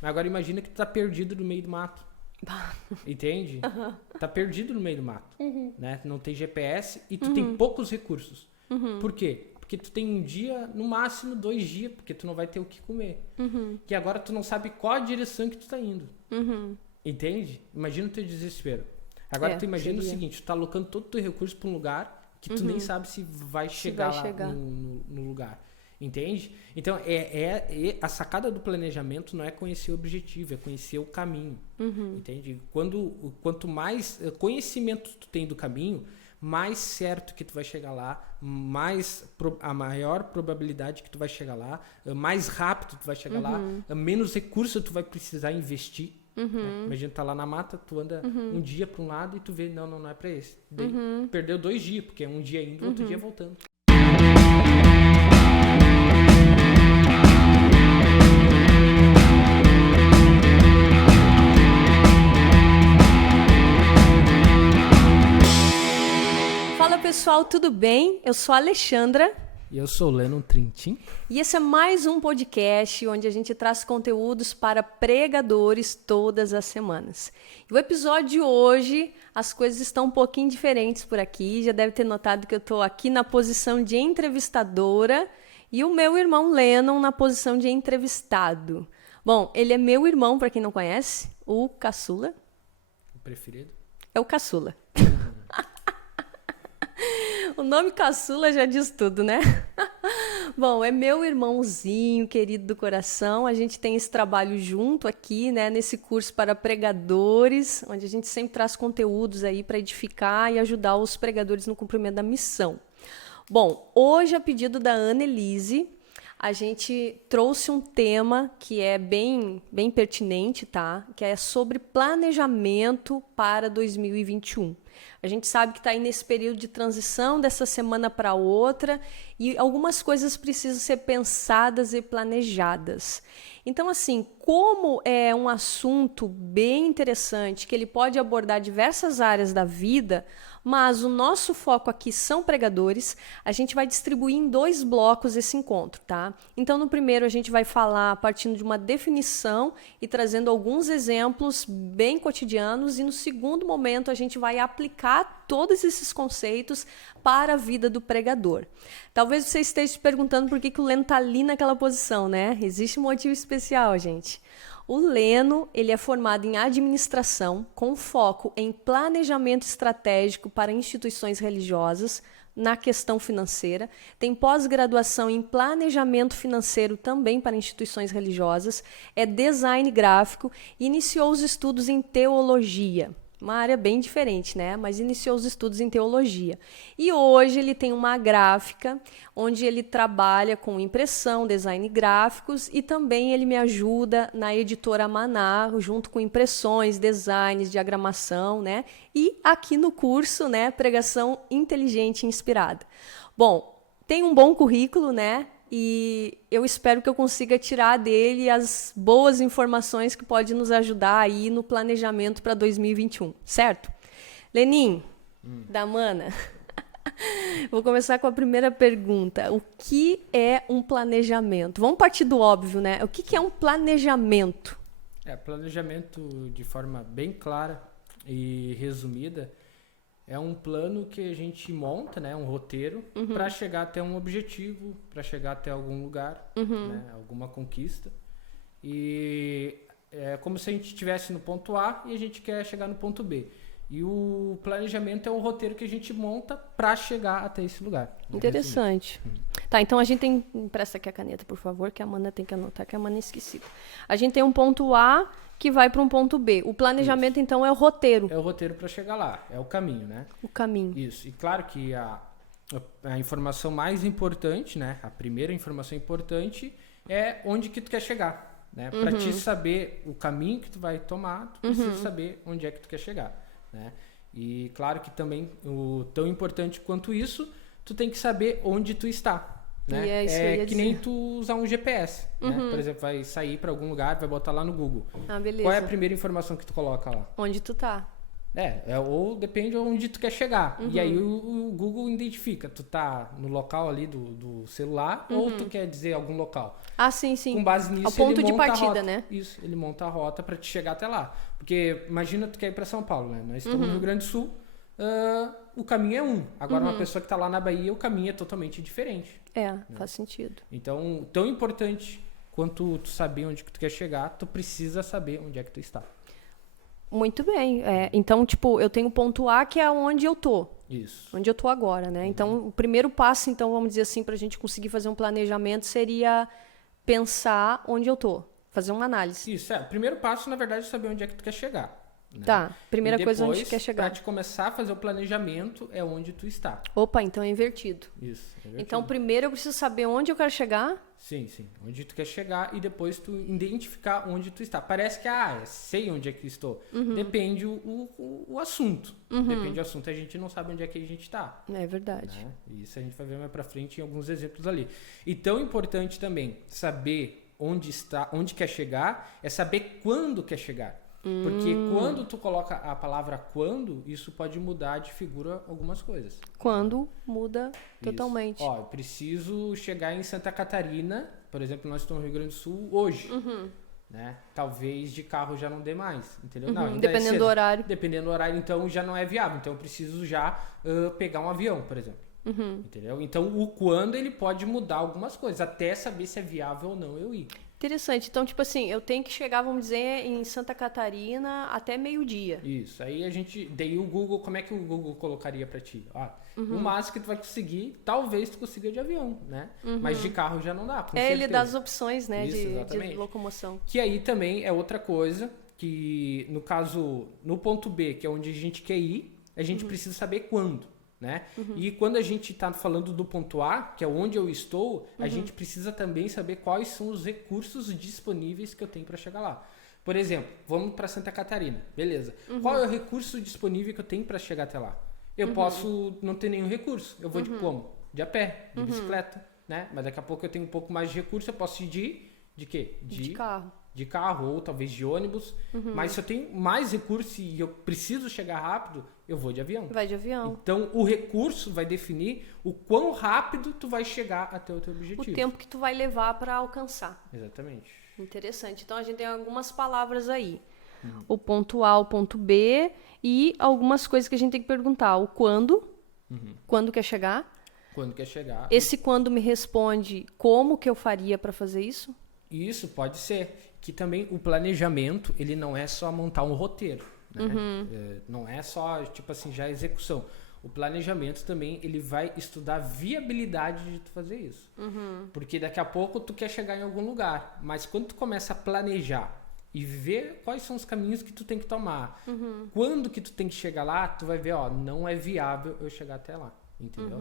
Mas agora imagina que tu tá perdido no meio do mato. Entende? Tá perdido no meio do mato. Né? Não tem GPS e tu tem poucos recursos. Por quê? Porque tu tem um dia, no máximo 2 dias, porque tu não vai ter o que comer. Que agora tu não sabe qual a direção que tu tá indo. Entende? Imagina o teu desespero. Agora tu imagina o seguinte, tu tá alocando todo o teu recurso pra um lugar que tu nem sabe se vai chegar lá no lugar. Entende? Então, a sacada do planejamento não é conhecer o objetivo, é conhecer o caminho. Entende? Quanto mais conhecimento tu tem do caminho, mais certo que tu vai chegar lá, a maior probabilidade que tu vai chegar lá, mais rápido tu vai chegar lá, menos recurso tu vai precisar investir. Né? Imagina, tu tá lá na mata, tu anda um dia para um lado e tu vê, não é para esse. Daí, perdeu 2 dias, porque é um dia indo, outro dia voltando. Fala pessoal, tudo bem? Eu sou a Alexandra. E eu sou o Lennon Trintim. E esse é mais um podcast onde a gente traz conteúdos para pregadores todas as semanas. E o episódio de hoje, as coisas estão um pouquinho diferentes por aqui. Já deve ter notado que eu estou aqui na posição de entrevistadora e o meu irmão Lennon na posição de entrevistado. Bom, ele é meu irmão, para quem não conhece, o caçula. O preferido? É o caçula. O nome caçula já diz tudo, né? Bom, é meu irmãozinho, querido do coração. A gente tem esse trabalho junto aqui, né? Nesse curso para pregadores, onde a gente sempre traz conteúdos aí para edificar e ajudar os pregadores no cumprimento da missão. Bom, hoje, a pedido da Annelise, a gente trouxe um tema que é bem pertinente, tá? Que é sobre planejamento para 2021. A gente sabe que está aí nesse período de transição dessa semana para outra e algumas coisas precisam ser pensadas e planejadas. Então, assim, como é um assunto bem interessante, que ele pode abordar diversas áreas da vida, mas o nosso foco aqui são pregadores, a gente vai distribuir em 2 blocos esse encontro, tá? Então, no primeiro, a gente vai falar partindo de uma definição e trazendo alguns exemplos bem cotidianos, e no segundo momento, a gente vai aplicar todos esses conceitos para a vida do pregador. Talvez você esteja se perguntando por que o Leno está ali naquela posição, né? Existe um motivo especial, gente. O Leno, ele é formado em administração com foco em planejamento estratégico para instituições religiosas na questão financeira, tem pós-graduação em planejamento financeiro também para instituições religiosas, é design gráfico e iniciou os estudos em teologia. Uma área bem diferente, né? Mas iniciou os estudos em teologia. E hoje ele tem uma gráfica onde ele trabalha com impressão, design gráficos e também ele me ajuda na editora Maná, junto com impressões, designs, diagramação, né? E aqui no curso, né? Pregação inteligente e inspirada. Bom, tem um bom currículo, né? E eu espero que eu consiga tirar dele as boas informações que podem nos ajudar aí no planejamento para 2021, certo? Lenin, da Mana, vou começar com a primeira pergunta. O que é um planejamento? Vamos partir do óbvio, né? O que é um planejamento? Planejamento, de forma bem clara e resumida, é um plano que a gente monta, né, um roteiro, para chegar até um objetivo, para chegar até algum lugar, né, alguma conquista. E é como se a gente estivesse no ponto A e a gente quer chegar no ponto B. E o planejamento é um roteiro que a gente monta para chegar até esse lugar. Interessante. Tá, então a gente tem... Presta aqui a caneta, por favor, que a Amanda tem que anotar, que a Amanda é esquecida. A gente tem um ponto A que vai para um ponto B. O planejamento, Isso. Então, é o roteiro. É o roteiro para chegar lá. É o caminho, né? O caminho. Isso. E claro que a informação mais importante, né? A primeira informação importante é onde que tu quer chegar, né? Para te saber o caminho que tu vai tomar, tu precisa saber onde é que tu quer chegar, né? E claro que também, tão importante quanto isso, tu tem que saber onde tu está. Né? É que nem tu usar um GPS, né? Por exemplo, vai sair para algum lugar, vai botar lá no Google. Ah, beleza. Qual é a primeira informação que tu coloca lá? Onde tu tá. Ou depende de onde tu quer chegar. E aí o Google identifica, tu tá no local ali do celular ou tu quer dizer algum local. Ah, sim. Com base nisso, o ponto ele de monta a partida, rota. né? Isso, ele monta a rota para te chegar até lá. Porque imagina tu quer ir para São Paulo, né? Nós estamos no Rio Grande do Sul, o caminho é um. Agora uma pessoa que tá lá na Bahia, o caminho é totalmente diferente. Faz sentido. Então, tão importante quanto tu saber onde que tu quer chegar, tu precisa saber onde é que tu está. Muito bem. Então, tipo, eu tenho o ponto A, que é onde eu tô. Isso. Onde eu tô agora, né? Então, o primeiro passo, então, vamos dizer assim, pra gente conseguir fazer um planejamento, seria pensar onde eu tô. Fazer uma análise. Isso, o primeiro passo, na verdade, é saber onde é que tu quer chegar. Né? Tá, primeira e coisa depois, onde tu quer chegar. Pra te começar a fazer o planejamento, é onde tu está. Opa, então é invertido. Isso, é invertido. Então, primeiro eu preciso saber onde eu quero chegar. Sim, onde tu quer chegar e depois tu identificar onde tu está. Parece que, sei onde é que estou. Depende o assunto. Depende do assunto, a gente não sabe onde é que a gente está. É verdade. Né? Isso a gente vai ver mais pra frente em alguns exemplos ali. E tão importante também saber onde quer chegar, é saber quando quer chegar. Porque quando tu coloca a palavra quando, isso pode mudar de figura algumas coisas. Quando muda totalmente. Ó, eu preciso chegar em Santa Catarina, por exemplo, nós estamos no Rio Grande do Sul hoje. Né? Talvez de carro já não dê mais, entendeu? Não, ainda dependendo do horário. Dependendo do horário, então já não é viável. Então eu preciso já pegar um avião, por exemplo. Entendeu? Então o quando ele pode mudar algumas coisas, até saber se é viável ou não eu ir. Interessante. Então, tipo assim, eu tenho que chegar, vamos dizer, em Santa Catarina até meio-dia. Isso. Aí daí o Google, como é que o Google colocaria pra ti? O máximo que tu vai conseguir, talvez tu consiga de avião, né? Mas de carro já não dá, com certeza. Ele dá as opções, né, Isso, de locomoção. Que aí também é outra coisa, que no caso, no ponto B, que é onde a gente quer ir, a gente precisa saber quando. Né? E quando a gente está falando do ponto A, que é onde eu estou, a gente precisa também saber quais são os recursos disponíveis que eu tenho para chegar lá. Por exemplo, vamos para Santa Catarina, beleza. Qual é o recurso disponível que eu tenho para chegar até lá? Eu posso não ter nenhum recurso, eu vou de como? De a pé, de bicicleta, né? Mas daqui a pouco eu tenho um pouco mais de recurso, eu posso ir de quê? De carro. De carro ou talvez de ônibus. Mas se eu tenho mais recurso e eu preciso chegar rápido, eu vou de avião. Vai de avião. Então, o recurso vai definir o quão rápido tu vai chegar até o teu objetivo. O tempo que tu vai levar para alcançar. Exatamente. Interessante. Então, a gente tem algumas palavras aí. O ponto A, o ponto B e algumas coisas que a gente tem que perguntar. O quando. Quando quer chegar. Quando quer chegar. Esse quando me responde como que eu faria para fazer isso. Isso pode ser. Que também o planejamento, ele não é só montar um roteiro. Né? Não é só, tipo assim, já a execução. O planejamento também, ele vai estudar a viabilidade de tu fazer isso. Porque daqui a pouco tu quer chegar em algum lugar, mas quando tu começa a planejar e ver quais são os caminhos que tu tem que tomar, quando que tu tem que chegar lá, tu vai ver, não é viável eu chegar até lá. Entendeu?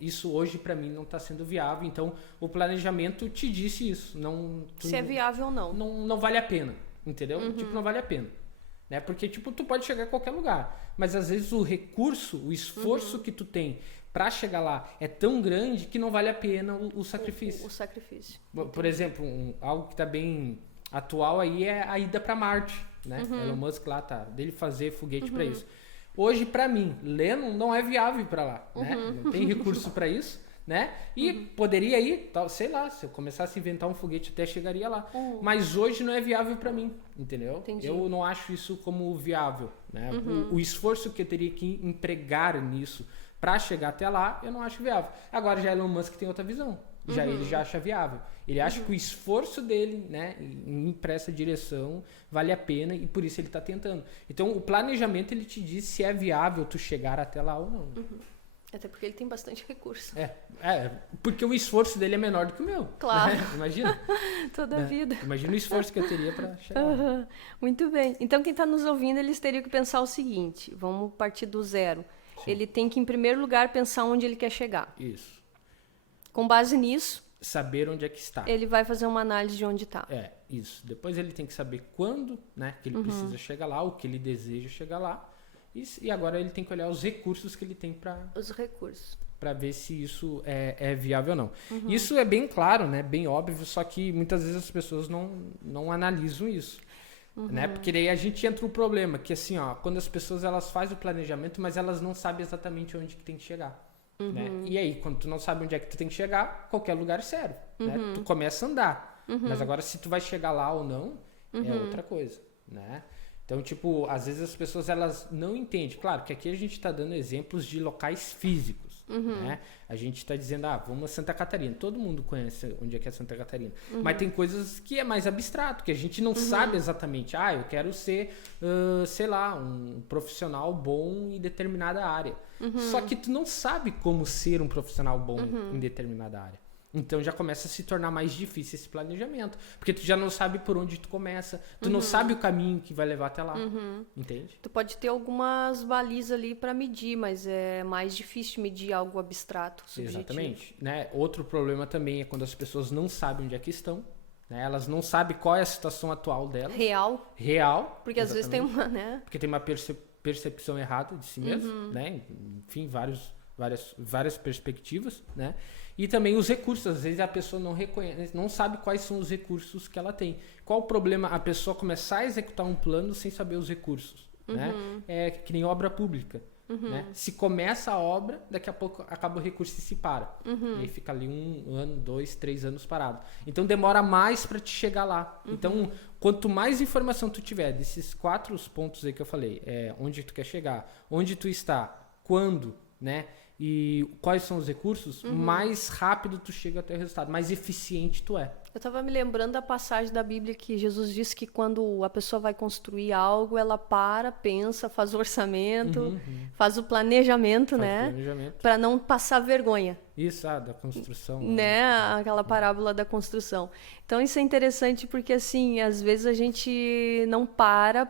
Isso hoje pra mim não tá sendo viável, então o planejamento te disse isso. Se é viável ou não. Não vale a pena, entendeu? Tipo, não vale a pena. Né? Porque, tipo, tu pode chegar a qualquer lugar, mas às vezes o recurso, o esforço que tu tem pra chegar lá é tão grande que não vale a pena o sacrifício. O sacrifício. Por exemplo, algo que tá bem atual aí é a ida pra Marte, né? Elon Musk lá tá, dele fazer foguete pra isso. Hoje, pra mim, Lennon não é viável pra lá, né? Não tem recurso pra isso, né? E poderia ir, sei lá, se eu começasse a inventar um foguete até chegaria lá. Mas hoje não é viável pra mim, entendeu? Entendi. Eu não acho isso como viável, né? O esforço que eu teria que empregar nisso pra chegar até lá, eu não acho viável. Agora, já Elon Musk tem outra visão. Ele já acha viável. Ele acha que o esforço dele, né, em para essa direção vale a pena e por isso ele está tentando. Então, o planejamento ele te diz se é viável tu chegar até lá ou não. Até porque ele tem bastante recurso. Porque o esforço dele é menor do que o meu. Claro. Né? Imagina. Toda a vida. Imagina o esforço que eu teria para chegar lá. Muito bem. Então, quem está nos ouvindo, eles teriam que pensar o seguinte. Vamos partir do zero. Sim. Ele tem que, em primeiro lugar, pensar onde ele quer chegar. Isso. Com base nisso, saber onde é que está. Ele vai fazer uma análise de onde está. Isso. Depois ele tem que saber quando, né, que ele precisa chegar lá, o que ele deseja chegar lá. E agora ele tem que olhar os recursos que ele tem para... Os recursos. Para ver se isso é viável ou não. Isso é bem claro, né, bem óbvio, só que muitas vezes as pessoas não analisam isso. né? Porque daí a gente entra no problema, que assim, ó, quando as pessoas elas fazem o planejamento, mas elas não sabem exatamente onde que tem que chegar. Né? E aí, quando tu não sabe onde é que tu tem que chegar, qualquer lugar serve. Né? Tu começa a andar. Mas agora, se tu vai chegar lá ou não, é outra coisa. Né? Então, tipo, às vezes as pessoas elas não entendem. Claro que aqui a gente está dando exemplos de locais físicos. Né? A gente está dizendo, vamos a Santa Catarina. Todo mundo conhece onde é que é Santa Catarina. Mas tem coisas que é mais abstrato, que a gente não sabe exatamente. Eu quero ser, sei lá, um profissional bom em determinada área. Só que tu não sabe como ser um profissional bom em determinada área. Então já começa a se tornar mais difícil esse planejamento. Porque tu já não sabe por onde tu começa. Tu não sabe o caminho que vai levar até lá. Entende? Tu pode ter algumas balizas ali para medir, mas é mais difícil medir algo abstrato, subjetivo. Exatamente. Né? Outro problema também é quando as pessoas não sabem onde é que estão. Né? Elas não sabem qual é a situação atual delas. Real. Porque às vezes tem uma, né? Porque tem uma percepção errada de si mesmo. Né? Enfim, várias perspectivas, né? E também os recursos, às vezes a pessoa não reconhece, não sabe quais são os recursos que ela tem. Qual o problema a pessoa começar a executar um plano sem saber os recursos? Né? É que nem obra pública. Né? Se começa a obra, daqui a pouco acaba o recurso e se para. E aí fica ali 1 ano, 2, 3 anos parado. Então demora mais para te chegar lá. Então, quanto mais informação tu tiver desses 4 pontos aí que eu falei, onde tu quer chegar, onde tu está, quando, né? E quais são os recursos, mais rápido tu chega até o resultado, mais eficiente tu é. Eu estava me lembrando da passagem da Bíblia que Jesus disse que quando a pessoa vai construir algo, ela pensa, faz o orçamento, faz o planejamento, né? Para não passar vergonha. Isso, da construção. Né? Aquela parábola da construção. Então isso é interessante porque assim, às vezes a gente não para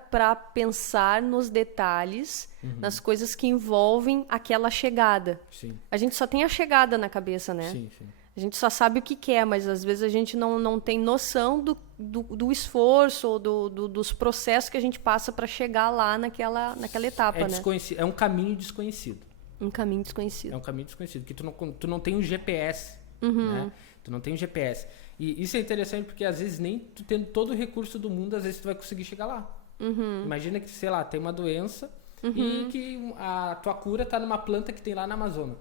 pensar nos detalhes, nas coisas que envolvem aquela chegada. Sim. A gente só tem a chegada na cabeça, né? Sim. A gente só sabe o que quer, mas às vezes a gente não tem noção do esforço ou dos processos que a gente passa para chegar lá naquela etapa, né? É um caminho desconhecido. Um caminho desconhecido. É um caminho desconhecido, que tu não tem um GPS, né? Tu não tem um GPS. E isso é interessante porque às vezes nem tu tendo todo o recurso do mundo, às vezes tu vai conseguir chegar lá. Imagina que, sei lá, tem uma doença e que a tua cura tá numa planta que tem lá na Amazônia.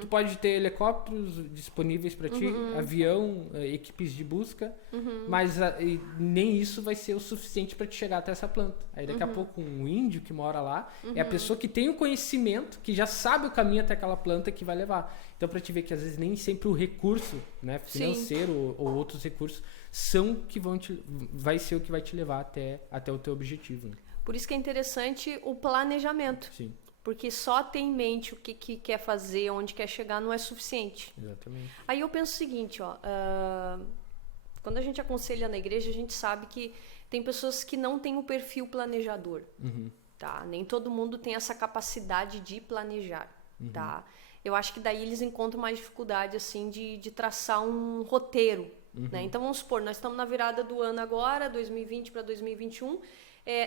Tu pode ter helicópteros disponíveis para ti, avião, equipes de busca, mas nem isso vai ser o suficiente para te chegar até essa planta. Aí daqui a pouco um índio que mora lá é a pessoa que tem o conhecimento, que já sabe o caminho até aquela planta que vai levar. Então para te ver que às vezes nem sempre o recurso, né, financeiro ou outros recursos são que vai ser o que vai te levar até o teu objetivo. Né? Por isso que é interessante o planejamento. Sim. Porque só ter em mente o que quer fazer, onde quer chegar, não é suficiente. Exatamente. Aí eu penso o seguinte, quando a gente aconselha na igreja, a gente sabe que tem pessoas que não têm o perfil planejador. Tá? Nem todo mundo tem essa capacidade de planejar. Tá? Eu acho que daí eles encontram mais dificuldade assim, de traçar um roteiro. Né? Então vamos supor, nós estamos na virada do ano agora, 2020 para 2021.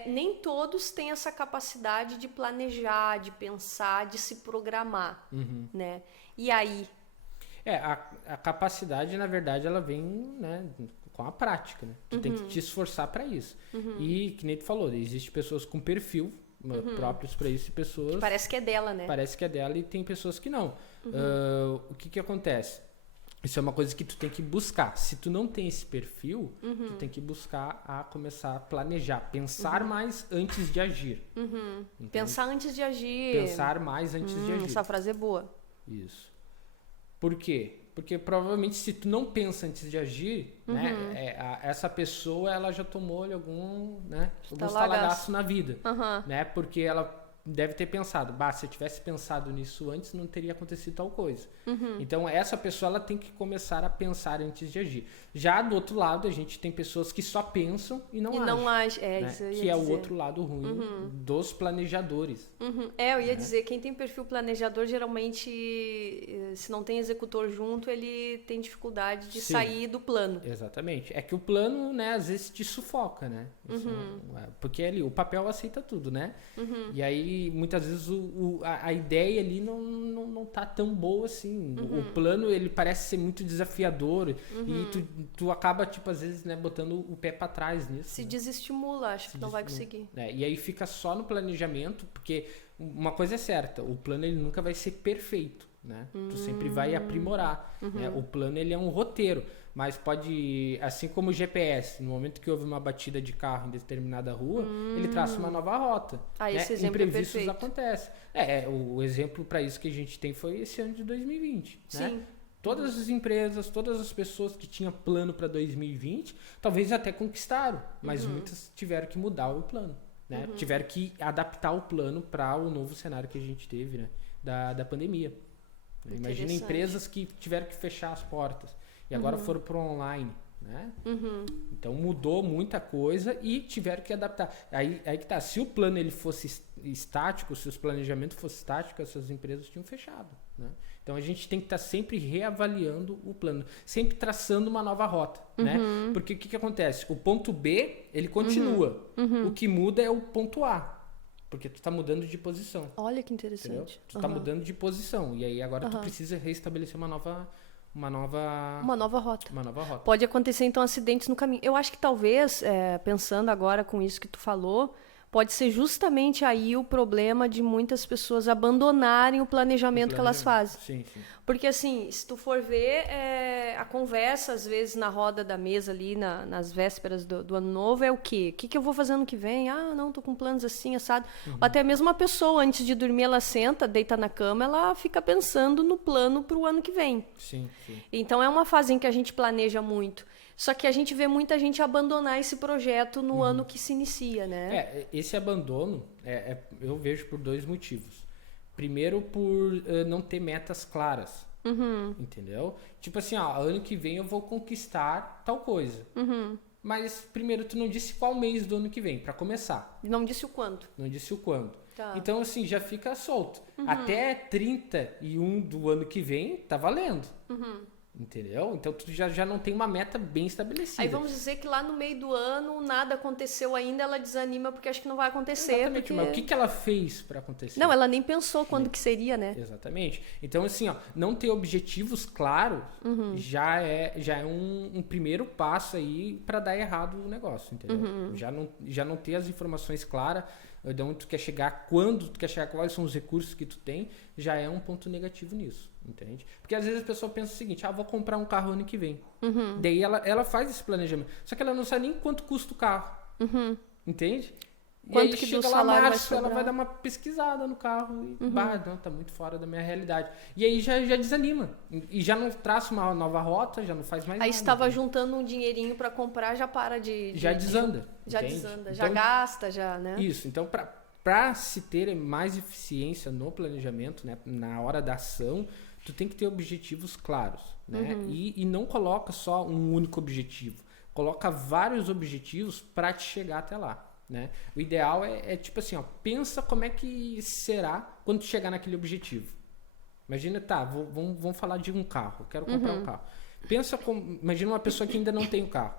Nem todos têm essa capacidade de planejar, de pensar, de se programar, né? E aí? A capacidade, na verdade, ela vem, né, com a prática, né? Tu tem que te esforçar para isso. E, que nem tu falou, existem pessoas com perfil próprios para isso e pessoas... Que parece que é dela, né? Parece que é dela e tem pessoas que não. O que acontece? Isso é uma coisa que tu tem que buscar. Se tu não tem esse perfil, tu tem que buscar a começar a planejar. Pensar mais antes de agir. Pensar antes de agir. Pensar mais antes de agir. Essa frase é boa. Isso. Por quê? Porque provavelmente se tu não pensa antes de agir, né, essa pessoa ela já tomou algum estalagaço na vida. Né, porque ela deve ter pensado, se eu tivesse pensado nisso antes, não teria acontecido tal coisa. Então, essa pessoa ela tem que começar a pensar antes de agir. Já do outro lado, a gente tem pessoas que só pensam e não agem. Não agem, né? Isso eu ia que dizer. é o outro lado ruim dos planejadores. Eu ia dizer, quem tem perfil planejador, geralmente, se não tem executor junto, ele tem dificuldade de sair do plano. Exatamente. É que o plano, né, às vezes te sufoca, né? Porque ali, o papel aceita tudo, né? E aí que muitas vezes a ideia ali não tá tão boa assim. O plano, ele parece ser muito desafiador e tu acaba, tipo, às vezes, né, botando o pé para trás nisso. Se desestimula, acho que não vai conseguir. E aí fica só no planejamento, porque uma coisa é certa, o plano ele nunca vai ser perfeito, né? Tu sempre vai aprimorar, né? O plano ele é um roteiro, mas pode, assim como o GPS, no momento que houve uma batida de carro em determinada rua, ele traça uma nova rota. Ah, né? esse exemplo Imprevistos é perfeito. acontecem. O exemplo para isso que a gente tem foi esse ano de 2020, Sim. né? Todas as empresas, todas as pessoas que tinham plano para 2020, talvez até conquistaram, mas muitas tiveram que mudar o plano, né? Tiveram que adaptar o plano para o novo cenário que a gente teve, né? Da pandemia. Imagina empresas que tiveram que fechar as portas e agora foram para o online, né? Então mudou muita coisa e tiveram que adaptar. Aí que tá, se o plano ele fosse estático, se os planejamentos fossem estáticos, essas empresas tinham fechado, né? Então a gente tem que estar sempre reavaliando o plano, sempre traçando uma nova rota, né? Porque o que acontece? O ponto B, ele continua. O que muda é o ponto A. Porque tu tá mudando de posição. Olha que interessante. Entendeu? Tu tá mudando de posição. E aí agora tu precisa restabelecer uma nova rota. Uma nova rota. Pode acontecer, então, acidentes no caminho. Eu acho que talvez, pensando agora com isso que tu falou, pode ser justamente aí o problema de muitas pessoas abandonarem o planejamento que elas fazem. Sim, sim. Porque, assim, se tu for ver, a conversa, às vezes, na roda da mesa ali, nas vésperas do ano novo, é o quê? O que eu vou fazer ano que vem? Ah, não, tô com planos assim, assado. Até mesmo a pessoa, antes de dormir, ela senta, deita na cama, ela fica pensando no plano pro ano que vem. Sim, sim. Então, é uma fase em que a gente planeja muito. Só que a gente vê muita gente abandonar esse projeto no ano que se inicia, né? Esse abandono, eu vejo por dois motivos. Primeiro, por não ter metas claras, entendeu? Tipo assim, ano que vem eu vou conquistar tal coisa. Mas, primeiro, tu não disse qual mês do ano que vem, pra começar. Não disse o quanto. Não disse o quando. Tá. Então, assim, já fica solto. Até 31 do ano que vem, tá valendo. Entendeu? Então tu já não tem uma meta bem estabelecida. Aí vamos dizer que lá no meio do ano nada aconteceu ainda, ela desanima porque acha que não vai acontecer. Exatamente, porque... mas o que ela fez para acontecer? Não, ela nem pensou quando que seria, né? Exatamente. Então, assim, não ter objetivos claros já é um primeiro passo aí para dar errado o negócio, entendeu? Já não ter as informações claras de onde tu quer chegar, quando tu quer chegar, quais são os recursos que tu tem, já é um ponto negativo nisso, entende? Porque às vezes a pessoa pensa o seguinte, vou comprar um carro ano que vem. Daí ela faz esse planejamento. Só que ela não sabe nem quanto custa o carro. Entende? Quanto e aí que chega do lá salário vai março, ela sobrar? vai dar uma pesquisada no carro e não, tá muito fora da minha realidade. E aí já desanima. E já não traça uma nova rota, já não faz mais nada. Aí estava entende? juntando um dinheirinho para comprar, já para Já desanda. Já entende? desanda, Então, já gasta, já, né? Isso, então para se ter mais eficiência no planejamento, né, na hora da ação, tu tem que ter objetivos claros, né? E não coloca só um único objetivo, coloca vários objetivos para te chegar até lá, né? O ideal é tipo assim, pensa como é que será quando tu chegar naquele objetivo. Imagina, vamos falar de um carro, eu quero comprar um carro. Imagina uma pessoa que ainda não tem o carro.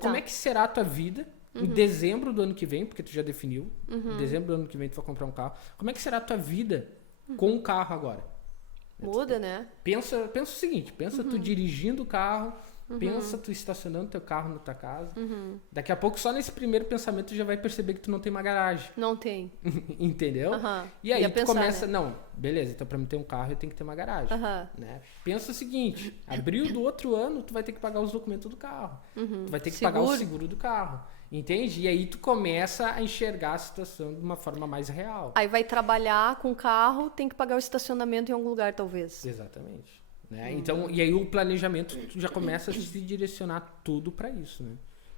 Como é que será a tua vida em dezembro do ano que vem, porque tu já definiu, em dezembro do ano que vem tu vai comprar um carro. Como é que será a tua vida com um carro agora? Muda, né? Pensa o seguinte, tu dirigindo o carro, pensa tu estacionando teu carro na tua casa. Daqui a pouco, só nesse primeiro pensamento, tu já vai perceber que tu não tem uma garagem. Não tem. Entendeu? E aí Ia tu pensar, começa, né? não, beleza, então pra mim ter um carro eu tenho que ter uma garagem. Né? Pensa o seguinte, abril do outro ano tu vai ter que pagar os documentos do carro. Tu vai ter que pagar o seguro do carro. Entende? E aí tu começa a enxergar a situação de uma forma mais real. Aí vai trabalhar com o carro, tem que pagar o estacionamento em algum lugar, talvez. Exatamente. Né? Então, e aí o planejamento tu já começa a se direcionar tudo para isso, né?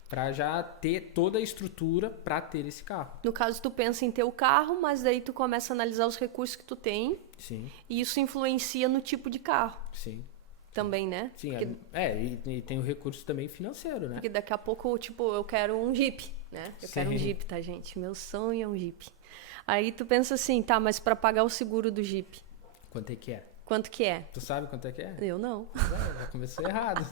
Para já ter toda a estrutura para ter esse carro. No caso, tu pensa em ter o carro, mas daí tu começa a analisar os recursos que tu tem. Sim. E isso influencia no tipo de carro. Sim. Também, né? Sim, porque, e tem o recurso também financeiro, né? Porque daqui a pouco, tipo, eu quero um Jeep, né? Eu quero um Jeep, tá, gente? Meu sonho é um Jeep. Aí tu pensa assim, tá, mas para pagar o seguro do Jeep, Quanto é que é? quanto que é? Tu sabe quanto é que é? Eu não. Já começou errado.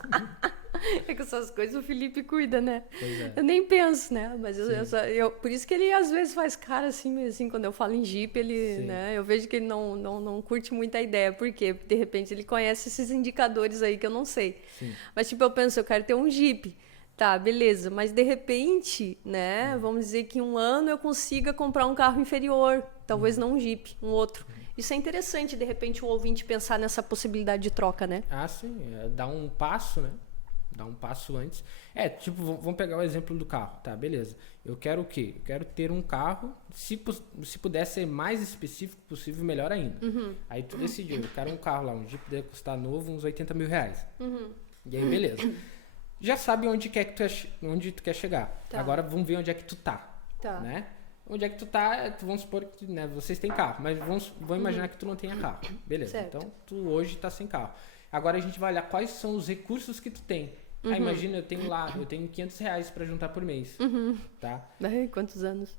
É que essas coisas o Felipe cuida, né? Pois é. Eu nem penso, né? Mas por isso que ele às vezes faz cara assim, quando eu falo em Jeep, ele, né? Eu vejo que ele não curte muito a ideia. Por quê? Porque de repente ele conhece esses indicadores aí que eu não sei. Sim. Mas tipo, eu penso, eu quero ter um Jeep. Tá, beleza. Mas de repente, né? Vamos dizer que em um ano eu consiga comprar um carro inferior. Talvez não um Jeep, um outro. Isso é interessante, de repente, o ouvinte pensar nessa possibilidade de troca, né? Ah, sim. Dá um passo, né? Dá um passo antes. Tipo, vamos pegar o exemplo do carro. Tá, beleza. Eu quero o quê? Eu quero ter um carro, se puder ser mais específico possível, melhor ainda. Aí tu decidiu, eu quero um carro lá, um Jeep deve custar novo uns R$80 mil. E aí, beleza. Já sabe onde tu quer chegar. Tá. Agora vamos ver onde é que tu tá. Tá. Né? Onde é que tu tá, vamos supor que, né, vocês têm carro, mas vamos imaginar que tu não tenha carro. Beleza, Certo. então tu hoje tá sem carro. Agora a gente vai olhar quais são os recursos que tu tem. Imagina, eu tenho R$500 para juntar por mês. Tá? Quantos anos?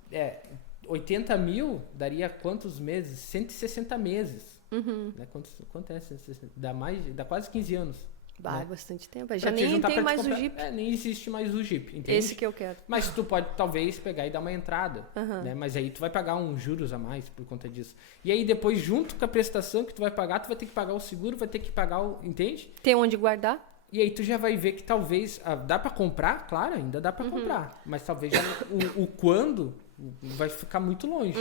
80 mil daria quantos meses? 160 meses. Né? Quanto é 160? Dá quase 15 anos. Bah, né? Bastante tempo. Já nem tem mais o Jeep. Nem existe mais o Jeep, entende? Esse que eu quero. Mas tu pode talvez pegar e dar uma entrada, né? Mas aí tu vai pagar uns juros a mais por conta disso. E aí depois, junto com a prestação que tu vai pagar, tu vai ter que pagar o seguro, vai ter que pagar o... Entende? Tem onde guardar? E aí tu já vai ver que talvez... dá pra comprar? Claro, ainda dá pra comprar. Mas talvez já o quando vai ficar muito longe.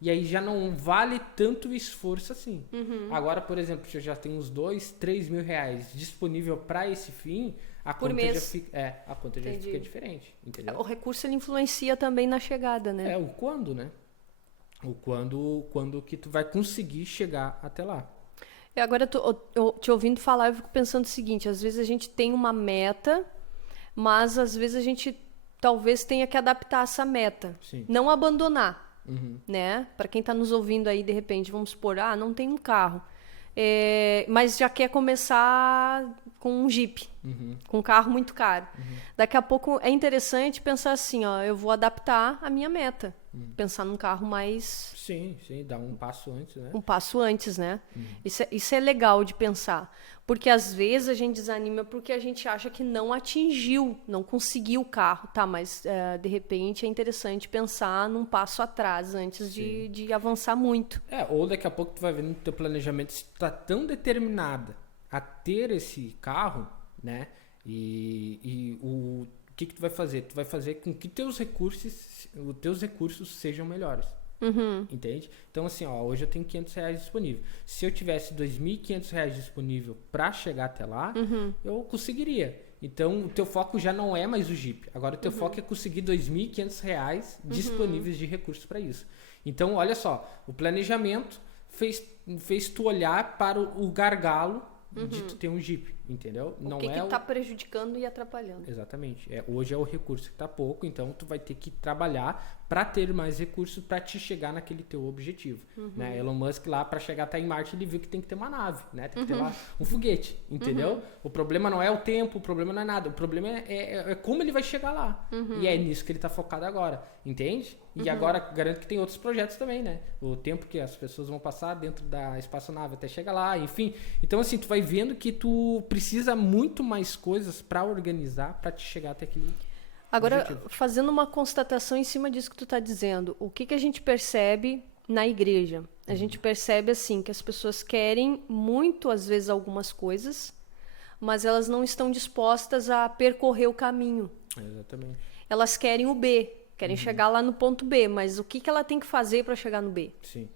E aí já não vale tanto o esforço assim. Agora, por exemplo, se eu já tenho uns R$2, R$3 mil disponível para esse fim, a Por conta mês. já fica, a conta já fica diferente, entendeu? O recurso ele influencia também na chegada, né? O quando, né? O quando que tu vai conseguir chegar até lá. E agora, eu te ouvindo falar, eu fico pensando o seguinte, às vezes a gente tem uma meta, mas às vezes a gente talvez tenha que adaptar essa meta. Sim. Não abandonar, né? Para quem está nos ouvindo aí, de repente, vamos supor, não tem um carro, mas já quer começar com um Jeep, com um carro muito caro. Daqui a pouco é interessante pensar assim, eu vou adaptar a minha meta. Pensar num carro mais... Sim, dá um passo antes, né? Um passo antes, né? Isso é legal de pensar. Porque às vezes a gente desanima porque a gente acha que não atingiu, não conseguiu o carro, tá? Mas de repente é interessante pensar num passo atrás antes de avançar muito. Ou daqui a pouco tu vai ver no teu planejamento se tu tá tão determinada a ter esse carro, né? E o que tu vai fazer? Tu vai fazer com que os teus recursos sejam melhores. Entende? Então, assim, hoje eu tenho R$500 disponível. Se eu tivesse R$2.500 disponível para chegar até lá, eu conseguiria. Então, o teu foco já não é mais o Jeep. Agora, o teu foco é conseguir R$2.500 disponíveis de recursos para isso. Então, olha só, o planejamento fez tu olhar para o gargalo de tu ter um Jeep, entendeu? O que tá prejudicando e atrapalhando. Exatamente. Hoje é o recurso que tá pouco, então tu vai ter que trabalhar para ter mais recursos para te chegar naquele teu objetivo, né? Elon Musk lá, para chegar até em Marte, ele viu que tem que ter uma nave, né? Tem que ter lá um foguete, entendeu? O problema não é o tempo, o problema não é nada, o problema é como ele vai chegar lá. E é nisso que ele tá focado agora, entende? E agora garanto que tem outros projetos também, né? O tempo que as pessoas vão passar dentro da espaçonave até chegar lá, enfim. Então, assim, tu vai vendo que tu precisa muito mais coisas para organizar para te chegar até aquele Agora, objetivo. fazendo uma constatação em cima disso que tu tá dizendo, o que a gente percebe na igreja? A gente percebe, assim, que as pessoas querem muito, às vezes, algumas coisas, mas elas não estão dispostas a percorrer o caminho. Exatamente. Elas querem o B, querem chegar lá no ponto B, mas o que ela tem que fazer para chegar no B? Sim.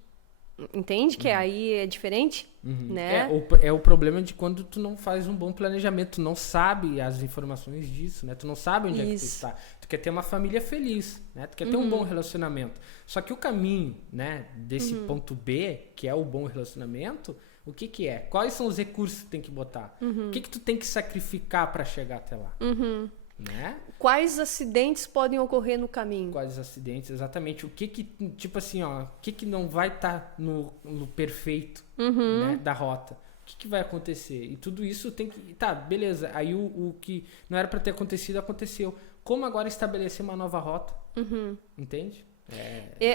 Entende que aí é diferente? Né? É o problema de quando tu não faz um bom planejamento, tu não sabe as informações disso, né? Tu não sabe onde é que tu está. Tu quer ter uma família feliz, né? Tu quer ter um bom relacionamento. Só que o caminho, né, desse ponto B, que é o bom relacionamento, o que é? Quais são os recursos que tu tem que botar? O que tu tem que sacrificar para chegar até lá? Né? Quais acidentes podem ocorrer no caminho? Quais acidentes, exatamente. O que tipo assim, o que não vai estar no perfeito, né, da rota? O que vai acontecer? E tudo isso tem que... Tá, beleza. Aí o que não era para ter acontecido, aconteceu. Como agora estabelecer uma nova rota? Entende?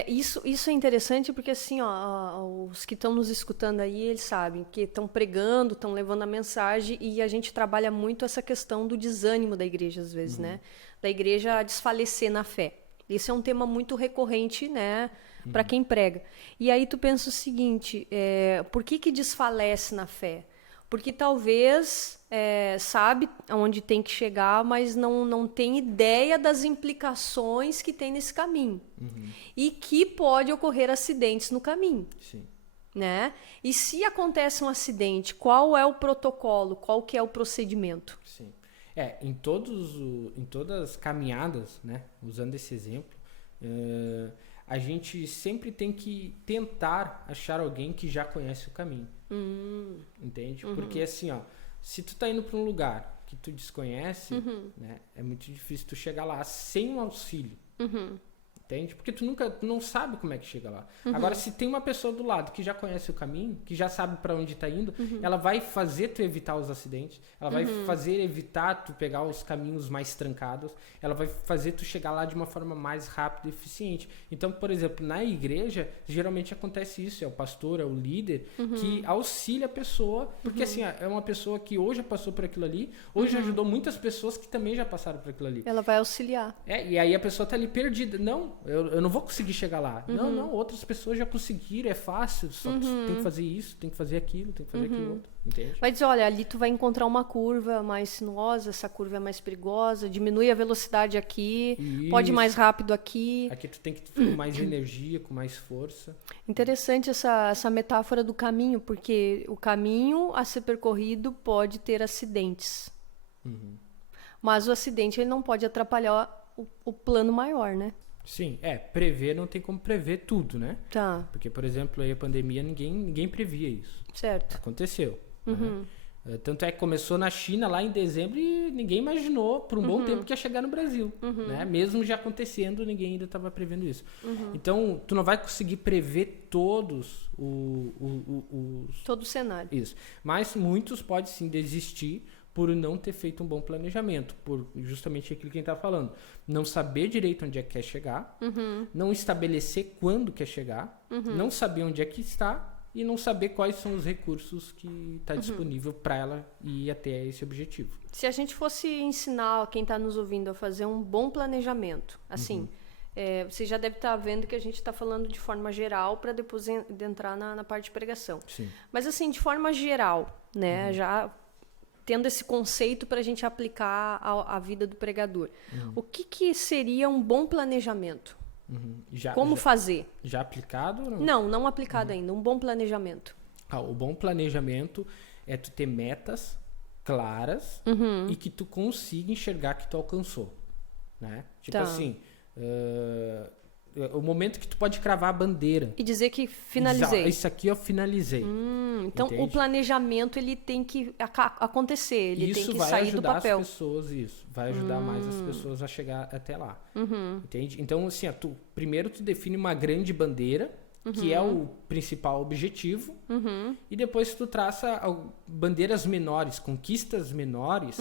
Isso é interessante porque, assim, os que estão nos escutando aí, eles sabem que estão pregando, estão levando a mensagem, e a gente trabalha muito essa questão do desânimo da igreja, às vezes, né? Da igreja desfalecer na fé. Esse é um tema muito recorrente, né, para quem prega. E aí tu pensa o seguinte, por que desfalece na fé? Porque talvez sabe aonde tem que chegar, mas não tem ideia das implicações que tem nesse caminho. E que pode ocorrer acidentes no caminho. Sim. Né? E se acontece um acidente, qual é o protocolo? Qual que é o procedimento? Sim. Em todas as caminhadas, né, usando esse exemplo, a gente sempre tem que tentar achar alguém que já conhece o caminho. Entende? Porque assim, se tu tá indo para um lugar que tu desconhece, né, é muito difícil tu chegar lá sem um auxílio. Entende? Porque tu não sabe como é que chega lá. Agora, se tem uma pessoa do lado que já conhece o caminho, que já sabe para onde tá indo, ela vai fazer tu evitar os acidentes, ela vai fazer evitar tu pegar os caminhos mais trancados, ela vai fazer tu chegar lá de uma forma mais rápida e eficiente. Então, por exemplo, na igreja, geralmente acontece isso, é o pastor, é o líder, que auxilia a pessoa, porque assim, é uma pessoa que hoje já passou por aquilo ali, hoje ajudou muitas pessoas que também já passaram por aquilo ali. Ela vai auxiliar. E aí a pessoa tá ali perdida. Não, eu não vou conseguir chegar lá. Não, outras pessoas já conseguiram, é fácil, só que tu tem que fazer isso, tem que fazer aquilo, tem que fazer aquilo outro, entende? Vai dizer, olha, ali tu vai encontrar uma curva mais sinuosa, essa curva é mais perigosa, diminui a velocidade aqui, pode ir mais rápido aqui. Aqui tu tem que ter mais energia, com mais força. Interessante essa metáfora do caminho, porque o caminho a ser percorrido pode ter acidentes. Mas o acidente ele não pode atrapalhar o plano maior, né? Sim, prever não tem como prever tudo, né? Tá. Porque, por exemplo, aí a pandemia, ninguém previa isso. Certo. Aconteceu. Né? Tanto é que começou na China lá em dezembro e ninguém imaginou por um bom tempo que ia chegar no Brasil. Né? Mesmo já acontecendo, ninguém ainda estava prevendo isso. Então, tu não vai conseguir prever todos os... Todo o cenário. Isso. Mas muitos podem sim desistir por não ter feito um bom planejamento, por justamente aquilo que a gente está falando. Não saber direito onde é que quer chegar, não estabelecer quando quer chegar, não saber onde é que está e não saber quais são os recursos que está disponível para ela ir até esse objetivo. Se a gente fosse ensinar quem está nos ouvindo a fazer um bom planejamento, assim, você já deve estar vendo que a gente está falando de forma geral para depois entrar na parte de pregação. Sim. Mas assim, de forma geral, né, já tendo esse conceito para a gente aplicar à vida do pregador. O que seria um bom planejamento? Como fazer? Já aplicado? Não aplicado ainda. Um bom planejamento. O bom planejamento é tu ter metas claras e que tu consiga enxergar que tu alcançou. Né? Tipo assim, o momento que tu pode cravar a bandeira. E dizer que finalizei. Isso aqui eu finalizei. Então, entende? O planejamento ele tem que acontecer, ele tem que sair do papel. Isso vai ajudar mais as pessoas a chegar até lá. Entende? Então, assim, primeiro tu define uma grande bandeira, que é o principal objetivo, e depois tu traça bandeiras menores, conquistas menores,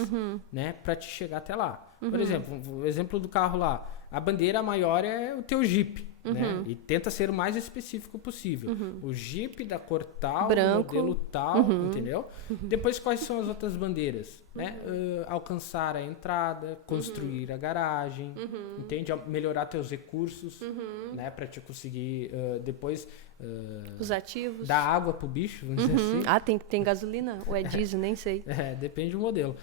né, para te chegar até lá. Por exemplo, o exemplo do carro lá, a bandeira maior é o teu Jeep, né? E tenta ser o mais específico possível. O Jeep da cor tal, branco, modelo tal, entendeu? Depois, quais são as outras bandeiras? Né? Alcançar a entrada, construir a garagem, entende? Melhorar teus recursos, né? Para te conseguir depois... os ativos. Dar água pro bicho, vamos dizer assim. Tem gasolina? Ou é diesel? Nem sei. Depende do modelo.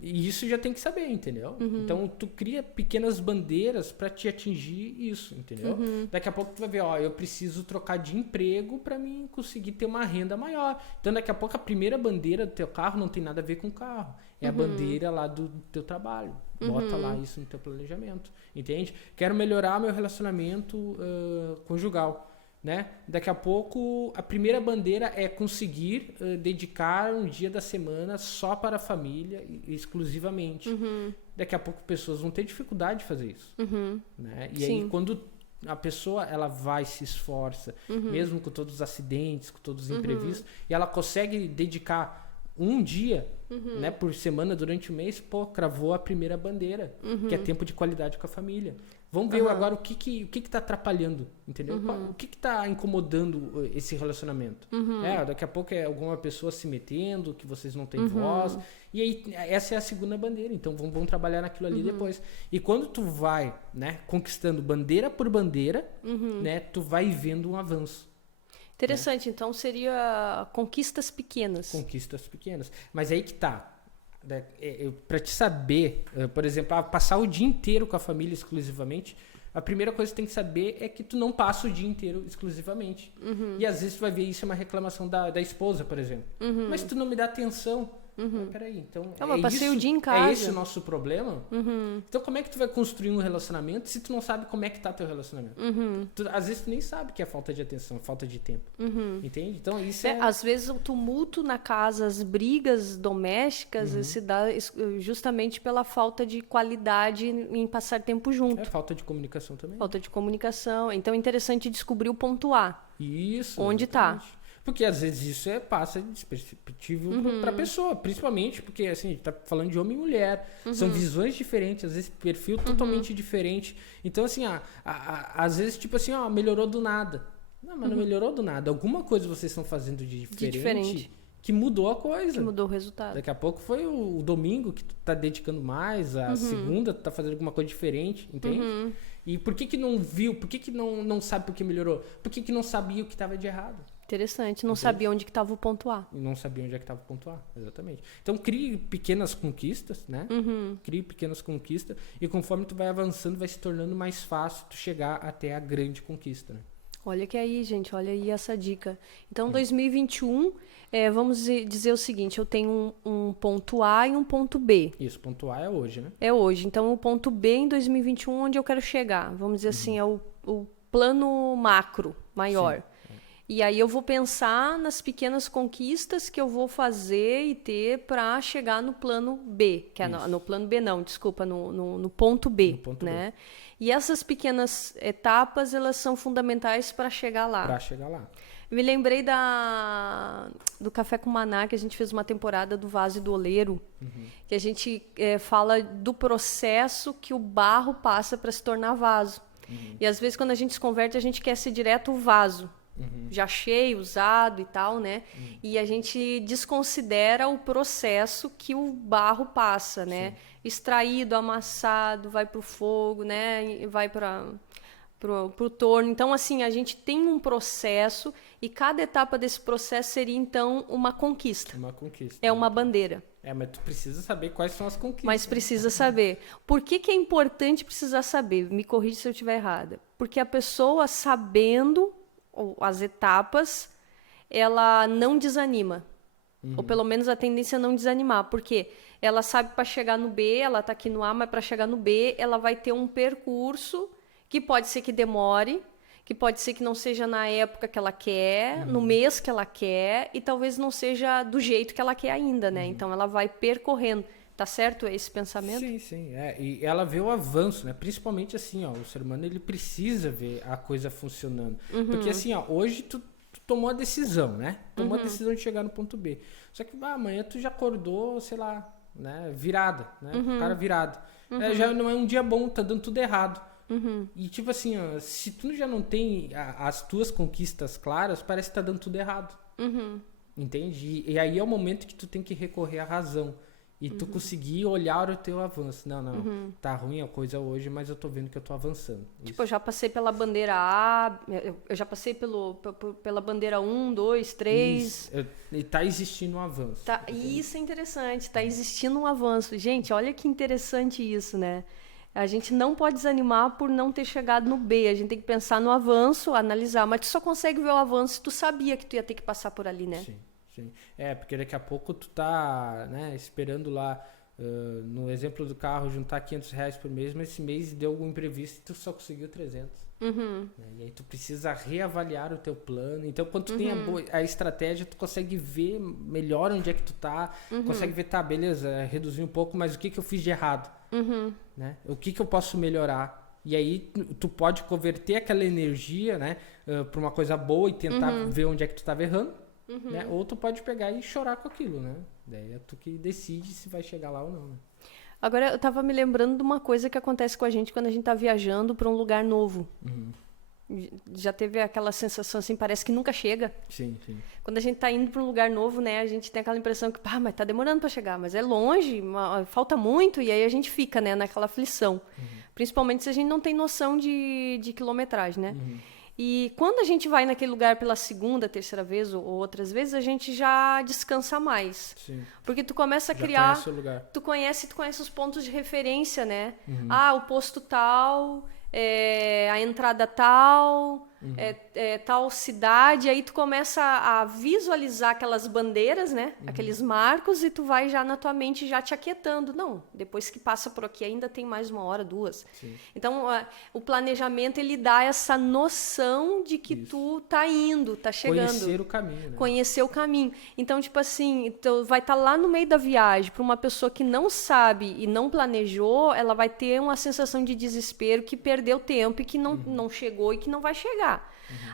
E isso já tem que saber, entendeu? Então, tu cria pequenas bandeiras para te atingir isso, entendeu? Daqui a pouco tu vai ver, eu preciso trocar de emprego para mim conseguir ter uma renda maior. Então, daqui a pouco a primeira bandeira do teu carro não tem nada a ver com o carro. É a bandeira lá do teu trabalho. Bota lá isso no teu planejamento, entende? Quero melhorar meu relacionamento conjugal. Né? Daqui a pouco, a primeira bandeira é conseguir dedicar um dia da semana só para a família, exclusivamente. Daqui a pouco, pessoas vão ter dificuldade de fazer isso. Né? E aí, quando a pessoa ela vai, se esforça, mesmo com todos os acidentes, com todos os imprevistos, e ela consegue dedicar um dia, né, por semana durante o mês, cravou a primeira bandeira, que é tempo de qualidade com a família. Vamos ver agora o que tá atrapalhando, entendeu? O que tá incomodando esse relacionamento. Daqui a pouco é alguma pessoa se metendo, que vocês não têm voz. E aí, essa é a segunda bandeira. Então, vamos trabalhar naquilo ali depois. E quando tu vai, né, conquistando bandeira por bandeira, né, tu vai vendo um avanço. Interessante. Então, seria conquistas pequenas. Conquistas pequenas. Mas aí que tá. Para te saber, por exemplo, passar o dia inteiro com a família exclusivamente, a primeira coisa que tu tem que saber é que tu não passa o dia inteiro exclusivamente. E às vezes tu vai ver isso é uma reclamação da esposa, por exemplo. Mas tu não me dá atenção. Peraí, então mas passei o dia em casa. É esse o nosso problema? Então como é que tu vai construir um relacionamento se tu não sabe como é que tá teu relacionamento? Às vezes tu nem sabe que é falta de atenção, falta de tempo. Entende? Então isso Às vezes o tumulto na casa, as brigas domésticas se dá justamente pela falta de qualidade em passar tempo junto. É falta de comunicação também. Falta de comunicação. Então é interessante descobrir o ponto A. Isso. Onde está. Porque às vezes isso passa desperceptível para a pessoa, principalmente porque assim, a gente tá falando de homem e mulher, são visões diferentes, às vezes perfil totalmente diferente. Então assim, às vezes tipo assim, melhorou do nada. Não, mas não melhorou do nada. Alguma coisa vocês estão fazendo de diferente que mudou a coisa. Que mudou o resultado. Daqui a pouco foi o domingo que tu tá dedicando mais, a segunda tu tá fazendo alguma coisa diferente, entende? E por que não viu? Por que não sabe por que melhorou? Por que não sabia o que estava de errado? Interessante, não sabia onde que estava o ponto A. Não sabia onde é que estava o ponto A, exatamente. Então crie pequenas conquistas, né? Crie pequenas conquistas e conforme tu vai avançando vai se tornando mais fácil tu chegar até a grande conquista, né? Olha que aí, gente, olha aí essa dica. Então 2021, vamos dizer o seguinte, eu tenho um ponto A e um ponto B. Isso, ponto A é hoje, né? É hoje, então o ponto B em 2021, onde eu quero chegar? Vamos dizer assim, é o plano macro, maior. Sim. E aí eu vou pensar nas pequenas conquistas que eu vou fazer e ter para chegar no plano B, que é no plano B não, desculpa, no ponto B, no ponto né? B. E essas pequenas etapas, elas são fundamentais para chegar lá. Para chegar lá. Eu me lembrei do Café com Maná, que a gente fez uma temporada do vaso e do oleiro, que a gente fala do processo que o barro passa para se tornar vaso. E às vezes quando a gente se converte, a gente quer ser direto o vaso. Já cheio, usado e tal, né? E a gente desconsidera o processo que o barro passa, né? Sim. Extraído, amassado, vai pro fogo, né? Vai pro torno. Então, assim, a gente tem um processo e cada etapa desse processo seria, então, uma conquista. Uma conquista. É uma bandeira. Mas tu precisa saber quais são as conquistas. Mas precisa saber. Por que é importante precisar saber? Me corrija se eu estiver errada. Porque a pessoa sabendo as etapas, ela não desanima. Ou pelo menos a tendência é não desanimar. Porque ela sabe que para chegar no B, ela está aqui no A, mas para chegar no B, ela vai ter um percurso que pode ser que demore, que pode ser que não seja na época que ela quer, no mês que ela quer, e talvez não seja do jeito que ela quer ainda, né? Então ela vai percorrendo. Tá certo esse pensamento? Sim, sim. E ela vê o avanço, né? Principalmente assim, o ser humano ele precisa ver a coisa funcionando. Porque assim, hoje tu tomou a decisão, né? Tomou a decisão de chegar no ponto B. Só que amanhã tu já acordou, sei lá, né? Virada, né? O cara virado. Já não é um dia bom, tá dando tudo errado. E tipo assim, se tu já não tem as tuas conquistas claras, parece que tá dando tudo errado. Entende? E aí é o momento que tu tem que recorrer à razão. E tu conseguir olhar o teu avanço. Não, tá ruim a coisa hoje, mas eu tô vendo que eu tô avançando. Tipo, eu já passei pela bandeira A, eu já passei pela bandeira 1, 2, 3. Isso. E tá existindo um avanço. Isso é interessante, tá existindo um avanço. Gente, olha que interessante isso, né? A gente não pode desanimar por não ter chegado no B. A gente tem que pensar no avanço, analisar. Mas tu só consegue ver o avanço se tu sabia que tu ia ter que passar por ali, né? Sim. Sim. Porque daqui a pouco tu tá, né, esperando lá, no exemplo do carro, juntar R$500 por mês, mas esse mês deu algum imprevisto e tu só conseguiu 300. E aí tu precisa reavaliar o teu plano. Então, quando tu tem a estratégia, tu consegue ver melhor onde é que tu tá, consegue ver, tá, beleza, reduzir um pouco, mas o que eu fiz de errado? Né? O que eu posso melhorar? E aí tu pode converter aquela energia, né, para uma coisa boa e tentar ver onde é que tu estava errando. né? Ou tu pode pegar e chorar com aquilo, né? Daí é tu que decide se vai chegar lá ou não, né? Agora, eu tava me lembrando de uma coisa que acontece com a gente quando a gente tá viajando para um lugar novo. Já teve aquela sensação assim, parece que nunca chega. Sim, sim. Quando a gente tá indo para um lugar novo, né, a gente tem aquela impressão que, mas tá demorando para chegar, mas é longe, falta muito, e aí a gente fica, né, naquela aflição. Principalmente se a gente não tem noção de quilometragem, né? E quando a gente vai naquele lugar pela segunda, terceira vez ou outras vezes, a gente já descansa mais. Sim. Porque tu começa a Já criar... conhece o lugar. Tu conhece os pontos de referência, né? O posto tal, a entrada tal, tal cidade. Aí tu começa a visualizar aquelas bandeiras, né? Aqueles marcos, e tu vai já na tua mente já te aquietando. Não, depois que passa por aqui ainda tem mais 1 hora, 2. Sim. Então, o planejamento, ele dá essa noção de que tu tá indo, tá chegando. Conhecer o caminho, né? Conhecer o caminho. Então, tipo assim, tu vai estar lá no meio da viagem, para uma pessoa que não sabe e não planejou, ela vai ter uma sensação de desespero, que perdeu tempo e que não chegou e que não vai chegar.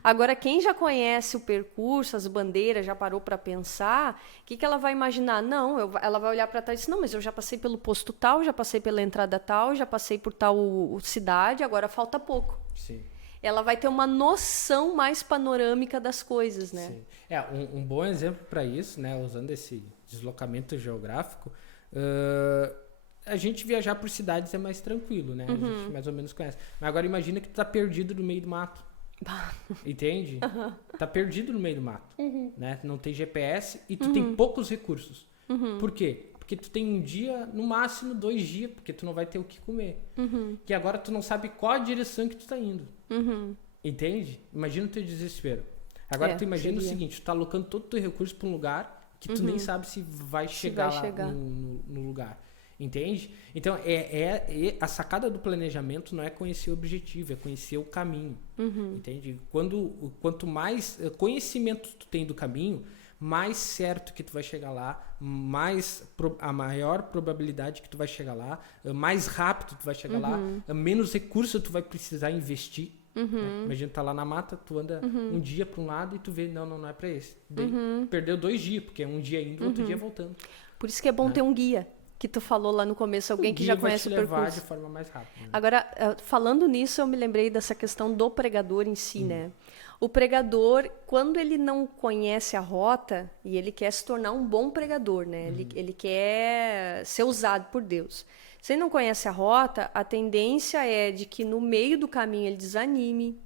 Agora, quem já conhece o percurso, as bandeiras, já parou para pensar, o que ela vai imaginar? Não, ela vai olhar para trás e dizer, não, mas eu já passei pelo posto tal, já passei pela entrada tal, já passei por tal cidade, agora falta pouco. Sim. Ela vai ter uma noção mais panorâmica das coisas, né? Sim. Um bom exemplo para isso, né, usando esse deslocamento geográfico, a gente viajar por cidades é mais tranquilo, né? A gente mais ou menos conhece. Mas agora imagina que tu tá perdido no meio do mato. Entende? Tá perdido no meio do mato, né? Não tem GPS e tu tem poucos recursos. Por quê? Porque tu tem um dia, no máximo 2 dias, porque tu não vai ter o que comer. Que agora tu não sabe qual a direção que tu tá indo. Entende? Imagina o teu desespero. Agora tu imagina o seguinte, tu tá alocando todo o teu recurso para um lugar que tu nem sabe se vai chegar no lugar. Entende? Então, a sacada do planejamento não é conhecer o objetivo, é conhecer o caminho. Entende? Quanto mais conhecimento tu tem do caminho, mais certo que tu vai chegar lá, a maior probabilidade que tu vai chegar lá, mais rápido tu vai chegar lá, menos recurso tu vai precisar investir. Né? Imagina tu tá lá na mata, tu anda um dia para um lado e tu vê, não é para esse. Daí, perdeu 2 dias, porque é um dia indo, outro dia voltando. Por isso que é bom ter um guia, que tu falou lá no começo, alguém que já conhece o percurso. Vai te levar de forma mais rápida. Né? Agora, falando nisso, eu me lembrei dessa questão do pregador em si, né? O pregador, quando ele não conhece a rota, e ele quer se tornar um bom pregador, né? Ele quer ser usado por Deus. Se ele não conhece a rota, a tendência é de que no meio do caminho ele desanime,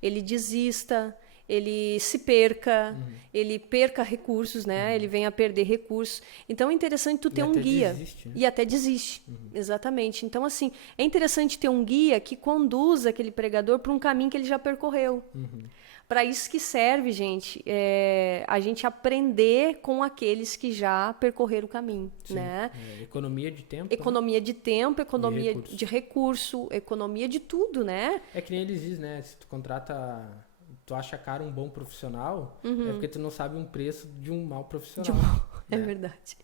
ele desista, ele se perca, ele perca recursos, né? Ele venha a perder recursos. Então, é interessante tu ter um guia. Desiste, né? E até desiste. Exatamente. Então, assim, é interessante ter um guia que conduza aquele pregador para um caminho que ele já percorreu. Para isso que serve, gente, a gente aprender com aqueles que já percorreram o caminho, né? Economia de tempo. Economia de tempo, economia de recurso, economia de tudo, né? É que nem eles dizem, né? Se tu contrata... Tu acha caro um bom profissional, é porque tu não sabe um preço de um mau profissional. É verdade.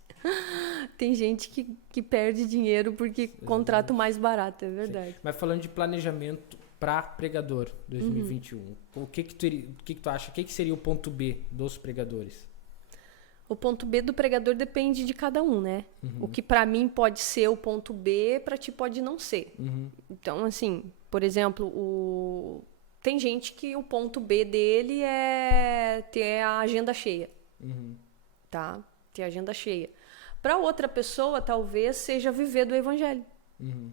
Tem gente que perde dinheiro porque contrata o mais barato, é verdade. Sim. Mas falando de planejamento para pregador 2021, o que tu acha? O que seria o ponto B dos pregadores? O ponto B do pregador depende de cada um, né? O que para mim pode ser o ponto B, para ti pode não ser. Então, assim, por exemplo, tem gente que o ponto B dele é ter a agenda cheia, tá? Ter a agenda cheia. Para outra pessoa, talvez seja viver do evangelho,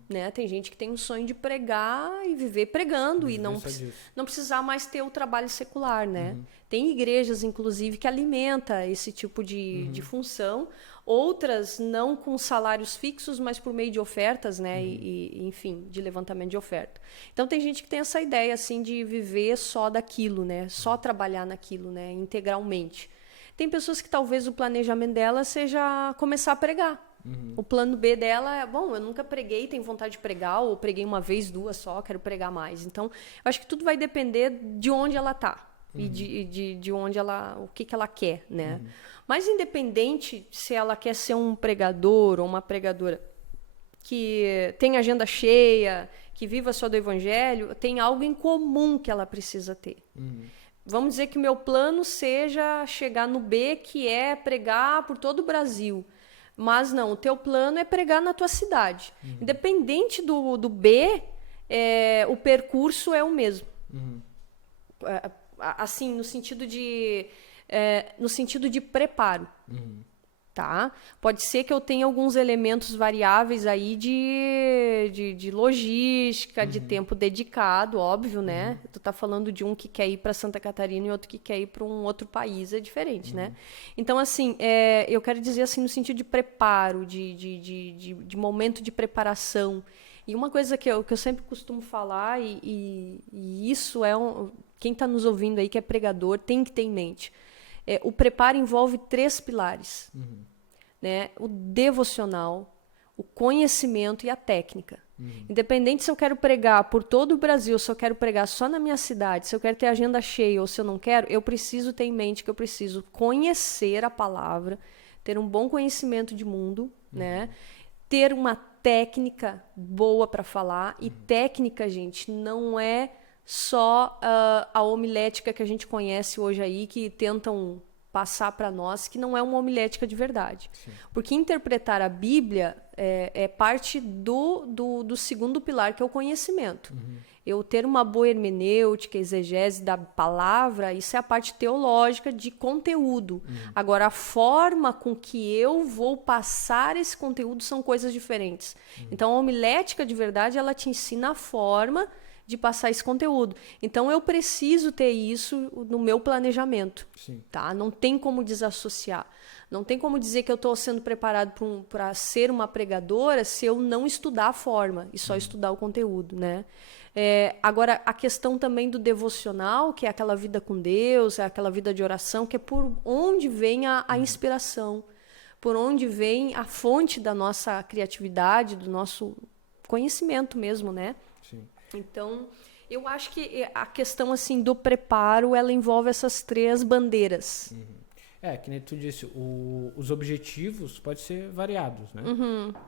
né? Tem gente que tem um sonho de pregar e viver pregando e não precisar mais ter o trabalho secular, né? Tem igrejas, inclusive, que alimenta esse tipo de função. Outras não com salários fixos, mas por meio de ofertas, né? E, enfim, de levantamento de oferta. Então, tem gente que tem essa ideia, assim, de viver só daquilo, né? Só trabalhar naquilo, né? Integralmente. Tem pessoas que talvez o planejamento dela seja começar a pregar. O plano B dela é, bom, eu nunca preguei, tenho vontade de pregar, ou preguei 1 vez, 2 só, quero pregar mais. Então, eu acho que tudo vai depender de onde ela está. E de onde o que ela quer, né? Mas independente se ela quer ser um pregador ou uma pregadora que tem agenda cheia, que viva só do evangelho, tem algo em comum que ela precisa ter. vamos dizer que o meu plano seja chegar no B, que é pregar por todo o Brasil. Mas não, o teu plano é pregar na tua cidade. Independente do B, o percurso é o mesmo. Assim, no sentido de preparo. Tá? Pode ser que eu tenha alguns elementos variáveis aí de logística, de tempo dedicado, óbvio, né? Tu tá falando de um que quer ir para Santa Catarina e outro que quer ir para um outro país, é diferente, né? Então, assim, eu quero dizer assim no sentido de preparo, de momento de preparação. E uma coisa que eu sempre costumo falar, e isso quem está nos ouvindo aí que é pregador tem que ter em mente. O preparo envolve 3 pilares, né? O devocional, o conhecimento e a técnica. Independente se eu quero pregar por todo o Brasil, se eu quero pregar só na minha cidade, se eu quero ter agenda cheia ou se eu não quero, eu preciso ter em mente que eu preciso conhecer a palavra, ter um bom conhecimento de mundo, né? Ter uma técnica boa para falar. E técnica, gente, não é só a homilética que a gente conhece hoje aí, que tentam passar para nós, que não é uma homilética de verdade. Sim. Porque interpretar a Bíblia é parte do segundo pilar, que é o conhecimento. Eu ter uma boa hermenêutica, exegese da palavra, isso é a parte teológica de conteúdo. Agora, a forma com que eu vou passar esse conteúdo são coisas diferentes. Então, a homilética de verdade, ela te ensina a forma de passar esse conteúdo. Então, eu preciso ter isso no meu planejamento. Tá? Não tem como desassociar. Não tem como dizer que eu estou sendo preparado para ser uma pregadora se eu não estudar a forma e só estudar o conteúdo, né? Agora, a questão também do devocional, que é aquela vida com Deus, é aquela vida de oração, que é por onde vem a inspiração, por onde vem a fonte da nossa criatividade, do nosso conhecimento mesmo, né? Sim. Então, eu acho que a questão assim do preparo, ela envolve essas 3 bandeiras. Que nem tu disse, os objetivos podem ser variados, né?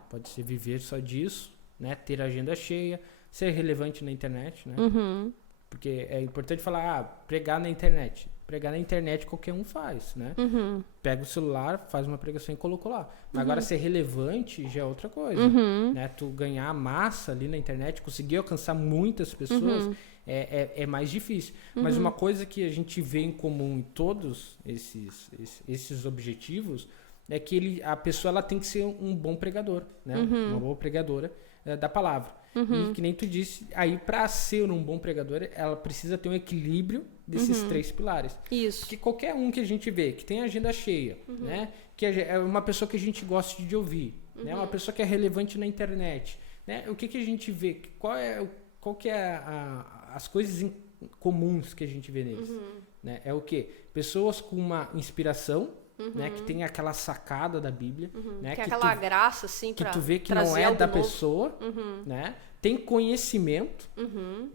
Pode ser viver só disso, né? Ter agenda cheia, ser relevante na internet, né? Porque é importante falar, pregar na internet. Pregar na internet qualquer um faz, né? Pega o celular, faz uma pregação e colocou lá. Mas agora ser relevante já é outra coisa, né? Tu ganhar massa ali na internet, conseguir alcançar muitas pessoas é mais difícil. Mas uma coisa que a gente vê em comum em todos esses objetivos é que a pessoa ela tem que ser um bom pregador, né? Uma boa pregadora da palavra. E que nem tu disse, aí para ser um bom pregador, ela precisa ter um equilíbrio desses 3 pilares. Isso. Porque qualquer um que a gente vê, que tem agenda cheia, né? Que é uma pessoa que a gente gosta de ouvir, né? Uma pessoa que é relevante na internet, né? O que a gente vê? Qual que é as coisas comuns que a gente vê neles? Né? É o quê? Pessoas com uma inspiração, né? Que tem aquela sacada da Bíblia, né? Que é aquela graça, assim, que tu vê que não é da pessoa, né? Tem conhecimento,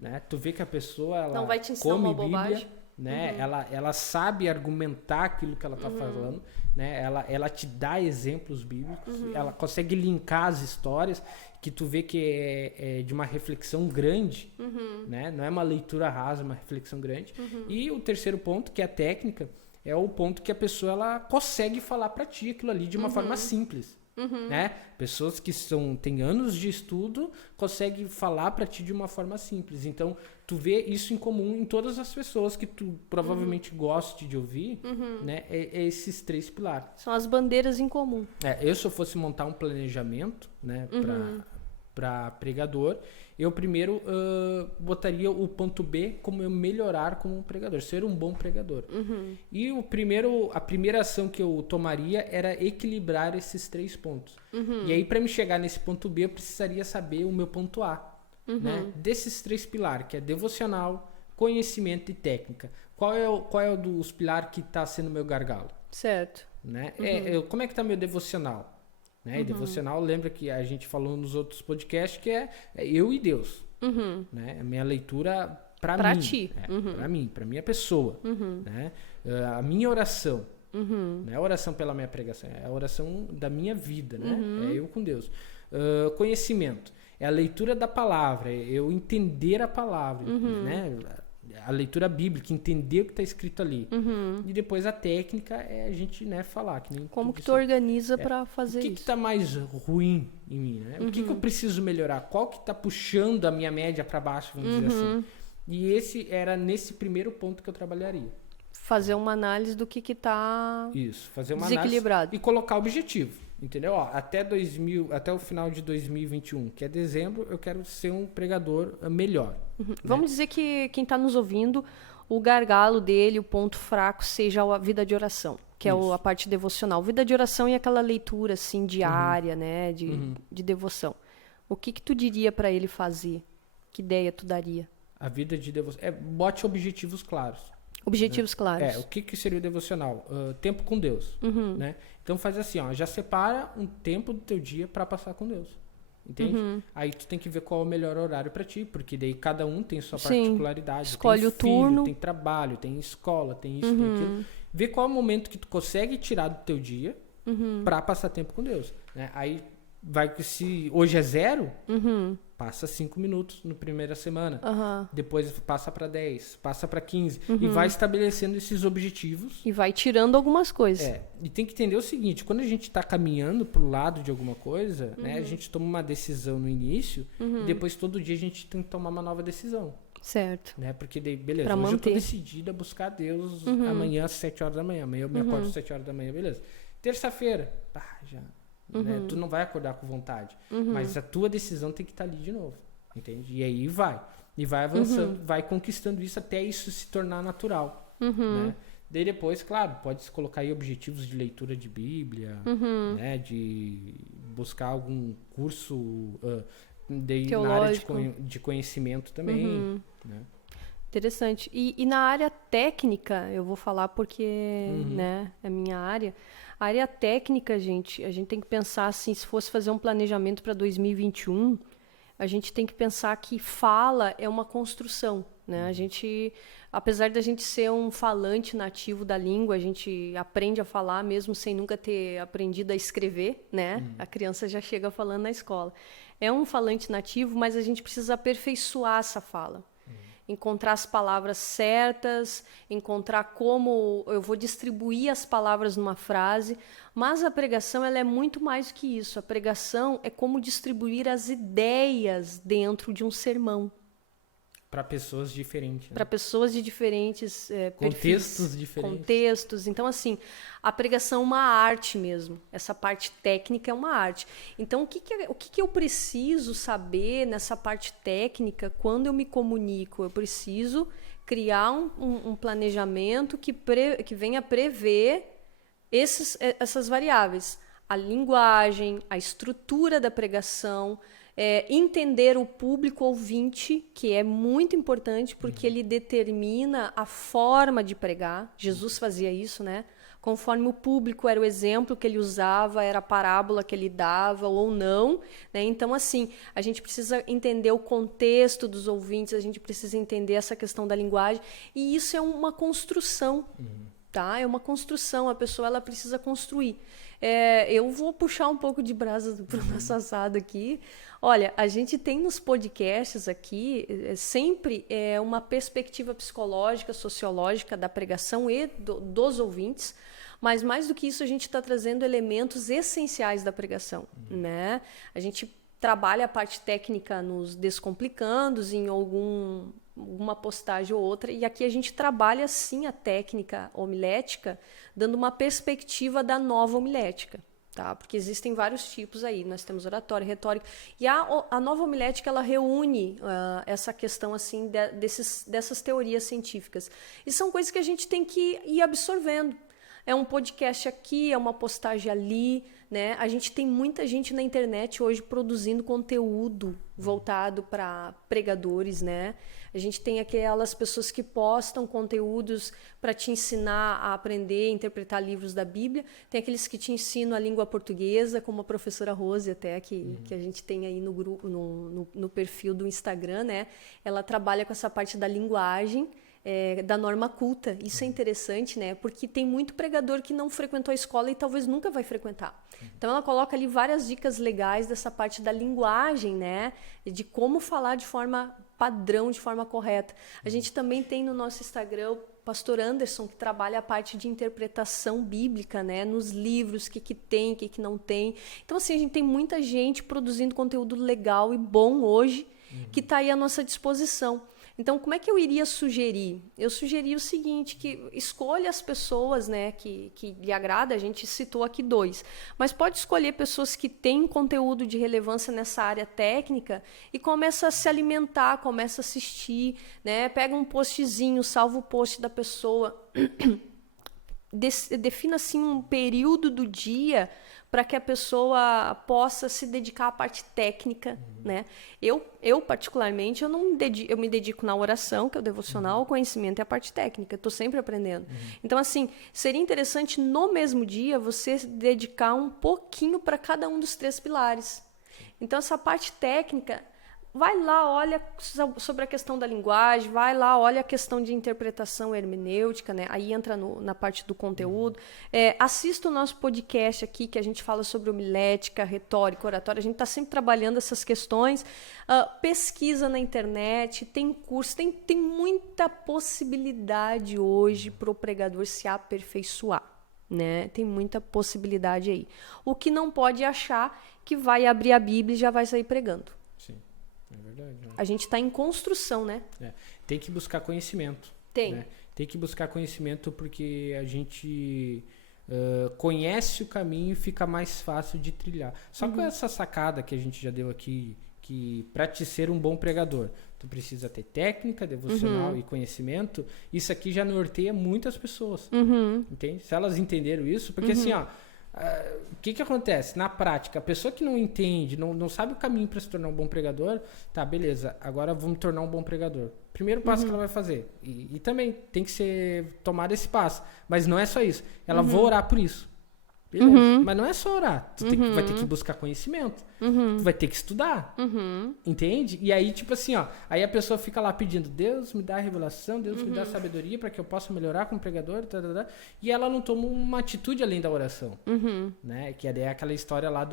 né? Tu vê que a pessoa ela não vai te ensinar come uma Bíblia, bobagem. né? Ela sabe argumentar aquilo que ela está falando, né? Ela te dá exemplos bíblicos, ela consegue linkar as histórias, que tu vê que é de uma reflexão grande, né? Não é uma leitura rasa, é uma reflexão grande. E o terceiro ponto, que é a técnica, é o ponto que a pessoa ela consegue falar para ti aquilo ali de uma forma simples. Né? Pessoas que têm anos de estudo conseguem falar para ti de uma forma simples. Então, tu vê isso em comum em todas as pessoas que tu provavelmente goste de ouvir, né? É esses 3 pilares. São as bandeiras em comum. Eu, se eu fosse montar um planejamento, né, para pregador, eu primeiro botaria o ponto B como eu melhorar como pregador, ser um bom pregador. E a primeira ação que eu tomaria era equilibrar esses 3 pontos. E aí, para me chegar nesse ponto B, eu precisaria saber o meu ponto A. Né? Desses 3 pilares, que é devocional, conhecimento e técnica. Qual é o dos pilares que está sendo meu gargalo? Certo. Né? Como é que está meu devocional? Né? E devocional, lembra que a gente falou nos outros podcasts que é eu e Deus. Né? A minha leitura para mim. Ti. Para minha pessoa. Né? A minha oração. Não é a oração pela minha pregação, é a oração da minha vida. Né? É eu com Deus. Conhecimento. É a leitura da palavra, é eu entender a palavra. Né? a leitura bíblica, entender o que está escrito ali. E depois a técnica é a gente, né, falar. Que nem como que tu organiza para fazer isso. O que está mais ruim em mim, né? O que eu preciso melhorar? Qual que está puxando a minha média para baixo, vamos dizer assim. E esse era nesse primeiro ponto que eu trabalharia. Fazer uma análise do que está desequilibrado. Análise e colocar objetivo, entendeu? Ó, até o final de 2021, que é dezembro, eu quero ser um pregador melhor. Né? Vamos dizer que quem está nos ouvindo, o gargalo dele, o ponto fraco, seja a vida de oração, que é a parte devocional. Vida de oração e aquela leitura assim, diária, né, de devoção. O que tu diria para ele fazer? Que ideia tu daria? A vida de devoção. Bote objetivos claros. Objetivos claros. O que seria o devocional? Tempo com Deus. Né? Então faz assim, ó, já separa um tempo do teu dia para passar com Deus. Entende? Aí tu tem que ver qual é o melhor horário para ti, porque daí cada um tem sua particularidade. Escolhe o turno. Tem trabalho, tem escola, tem isso, tem aquilo. Vê qual é o momento que tu consegue tirar do teu dia para passar tempo com Deus. Né? Aí vai que se hoje é 0, passa 5 minutos na primeira semana. Depois passa para 10, passa para 15. E vai estabelecendo esses objetivos. E vai tirando algumas coisas. E tem que entender o seguinte, quando a gente está caminhando pro lado de alguma coisa, né, a gente toma uma decisão no início, e depois todo dia a gente tem que tomar uma nova decisão. Certo. Né? Porque daí, beleza, pra hoje manter. eu tô decidida a buscar Deus amanhã às 7 horas da manhã. Amanhã eu me acordo às 7 horas da manhã, beleza. Terça-feira, já... Né? Tu não vai acordar com vontade, mas a tua decisão tem que estar ali de novo, entende? E aí vai avançando, vai conquistando isso até isso se tornar natural, né? Daí depois, claro, pode se colocar aí objetivos de leitura de Bíblia, né? De buscar algum curso na área de conhecimento também, né? Interessante. E na área técnica, eu vou falar porque né, é minha área. A área técnica, a gente tem que pensar assim, se fosse fazer um planejamento para 2021, a gente tem que pensar que fala é uma construção, né? A gente, apesar da gente ser um falante nativo da língua, a gente aprende a falar mesmo sem nunca ter aprendido a escrever, né? A criança já chega falando na escola. É um falante nativo, mas a gente precisa aperfeiçoar essa fala. Encontrar as palavras certas, encontrar como eu vou distribuir as palavras numa frase, mas a pregação ela é muito mais do que isso. A pregação é como distribuir as ideias dentro de um sermão. Para pessoas diferentes. Né? Para pessoas de diferentes contextos diferentes. Contextos. Então, assim, a pregação é uma arte mesmo. Essa parte técnica é uma arte. Então, o que eu preciso saber nessa parte técnica quando eu me comunico? Eu preciso criar um planejamento que venha prever essas variáveis. A linguagem, a estrutura da pregação, entender o público ouvinte, que é muito importante porque ele determina a forma de pregar. Jesus fazia isso, né? Conforme o público era o exemplo que ele usava, era a parábola que ele dava ou não, né? Então, assim, a gente precisa entender o contexto dos ouvintes, a gente precisa entender essa questão da linguagem, e isso é uma construção, tá? É uma construção, a pessoa ela precisa construir. Eu vou puxar um pouco de brasa para o nosso assado aqui. Olha, a gente tem nos podcasts aqui sempre uma perspectiva psicológica, sociológica da pregação e dos ouvintes, mas mais do que isso a gente está trazendo elementos essenciais da pregação, né? A gente trabalha a parte técnica nos descomplicandos em alguma postagem ou outra, e aqui a gente trabalha sim a técnica homilética, dando uma perspectiva da nova homilética. Tá? Porque existem vários tipos aí, nós temos oratória, retórica, e a nova homilética ela reúne essa questão assim dessas teorias científicas, e são coisas que a gente tem que ir absorvendo. É um podcast aqui, é uma postagem ali, né? A gente tem muita gente na internet hoje produzindo conteúdo voltado para pregadores, né? A gente tem aquelas pessoas que postam conteúdos para te ensinar a aprender a interpretar livros da Bíblia. Tem aqueles que te ensinam a língua portuguesa, como a professora Rose até, que a gente tem aí no grupo, no perfil do Instagram, né? Ela trabalha com essa parte da linguagem, da norma culta. Isso é interessante, né? Porque tem muito pregador que não frequentou a escola e talvez nunca vai frequentar. Então ela coloca ali várias dicas legais dessa parte da linguagem, né? De como falar de forma padrão de forma correta. A gente também tem no nosso Instagram o pastor Anderson, que trabalha a parte de interpretação bíblica, né? Nos livros, o que tem, o que não tem. Então, assim, a gente tem muita gente produzindo conteúdo legal e bom hoje, que está aí à nossa disposição. Então, como é que eu iria sugerir? Eu sugeri o seguinte, que escolha as pessoas, né, que lhe agrada, a gente citou aqui 2, mas pode escolher pessoas que têm conteúdo de relevância nessa área técnica e começa a se alimentar, começa a assistir, né, pega um postzinho, salva o post da pessoa, defina assim um período do dia para que a pessoa possa se dedicar à parte técnica, né? Eu particularmente, eu me dedico na oração, que é o devocional, o conhecimento e a parte técnica. Estou sempre aprendendo. Então, assim, seria interessante no mesmo dia você dedicar um pouquinho para cada um dos 3 pilares. Então, essa parte técnica, vai lá, olha sobre a questão da linguagem, vai lá, olha a questão de interpretação hermenêutica, né? Aí entra na parte do conteúdo. Assista o nosso podcast aqui, que a gente fala sobre homilética, retórica, oratória. A gente está sempre trabalhando essas questões. Pesquisa na internet, tem curso, tem muita possibilidade hoje para o pregador se aperfeiçoar, né? Tem muita possibilidade aí. O que não pode achar que vai abrir a Bíblia e já vai sair pregando. É verdade. Né? A gente está em construção, né? Tem que buscar conhecimento. Tem. Né? Tem que buscar conhecimento porque a gente conhece o caminho e fica mais fácil de trilhar. Só com essa sacada que a gente já deu aqui, que para te ser um bom pregador, tu precisa ter técnica, devocional e conhecimento, isso aqui já norteia muitas pessoas. Entende? Se elas entenderam isso, porque assim, ó, o que acontece? Na prática, a pessoa que não entende, não sabe o caminho para se tornar um bom pregador, tá, beleza, agora vamos tornar um bom pregador. Primeiro passo que ela vai fazer. E também tem que ser tomado esse passo. Mas não é só isso. Ela vai orar por isso. Beleza. Mas não é só orar. Tu vai ter que buscar conhecimento. Tu vai ter que estudar. Entende? E aí, tipo assim, ó. Aí a pessoa fica lá pedindo, Deus me dá a revelação, Deus me dá a sabedoria para que eu possa melhorar como pregador. E ela não toma uma atitude além da oração. Né? Que é aquela história lá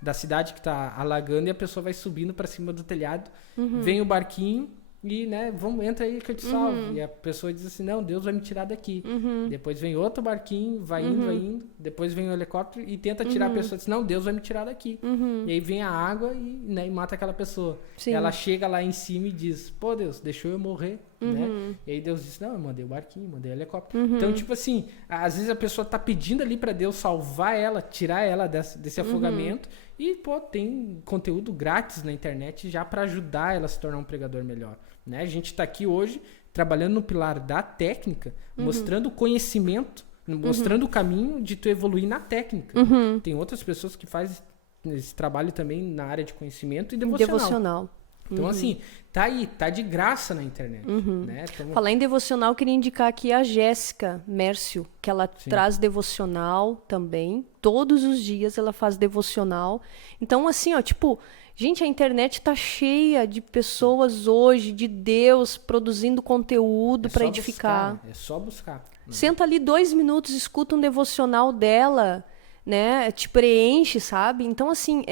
da cidade que tá alagando e a pessoa vai subindo para cima do telhado. Vem o barquinho. E, né, entra aí que eu te salvo. E a pessoa diz assim, não, Deus vai me tirar daqui. Depois vem outro barquinho, vai indo. Depois vem o helicóptero e tenta tirar a pessoa. Diz, não, Deus vai me tirar daqui. E aí vem a água e mata aquela pessoa. Sim. Ela chega lá em cima e diz, pô, Deus, deixou eu morrer. Né? E aí Deus diz, não, eu mandei o barquinho, mandei o helicóptero. Então, tipo assim, às vezes a pessoa tá pedindo ali pra Deus salvar ela, tirar ela desse afogamento. E, pô, tem conteúdo grátis na internet já pra ajudar ela a se tornar um pregador melhor. Né? A gente tá aqui hoje trabalhando no pilar da técnica, mostrando o conhecimento, mostrando o caminho de tu evoluir na técnica. Tem outras pessoas que fazem esse trabalho também na área de conhecimento e devocional. Então, assim, tá aí, tá de graça na internet. Né? Falar em devocional, queria indicar aqui a Jéssica Mércio, que ela traz devocional também. Todos os dias ela faz devocional. Então, assim, ó, tipo, gente, a internet tá cheia de pessoas hoje, de Deus, produzindo conteúdo para edificar. É só buscar. Né? Senta ali 2 minutos, escuta um devocional dela, né? Te preenche, sabe? Então, assim,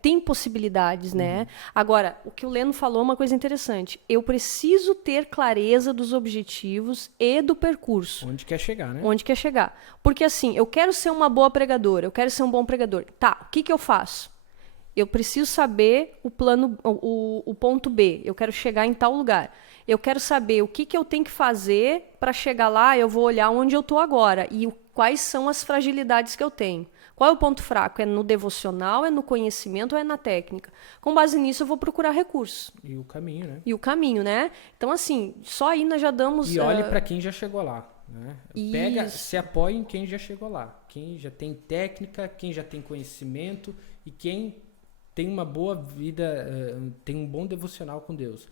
tem possibilidades, né? Agora, o que o Leno falou é uma coisa interessante. Eu preciso ter clareza dos objetivos e do percurso. Onde quer chegar, né? Onde quer chegar. Porque, assim, eu quero ser uma boa pregadora, eu quero ser um bom pregador. Tá, o que eu faço? Eu preciso saber o ponto B. Eu quero chegar em tal lugar. Eu quero saber o que eu tenho que fazer para chegar lá. Eu vou olhar onde eu estou agora e quais são as fragilidades que eu tenho. Qual é o ponto fraco? É no devocional, é no conhecimento ou é na técnica? Com base nisso, eu vou procurar recursos. E o caminho, né? E o caminho, né? Então, assim, só aí nós já damos... E olhe para quem já chegou lá. Né? Pega, se apoie em quem já chegou lá. Quem já tem técnica, quem já tem conhecimento e quem tem uma boa vida, tem um bom devocional com Deus.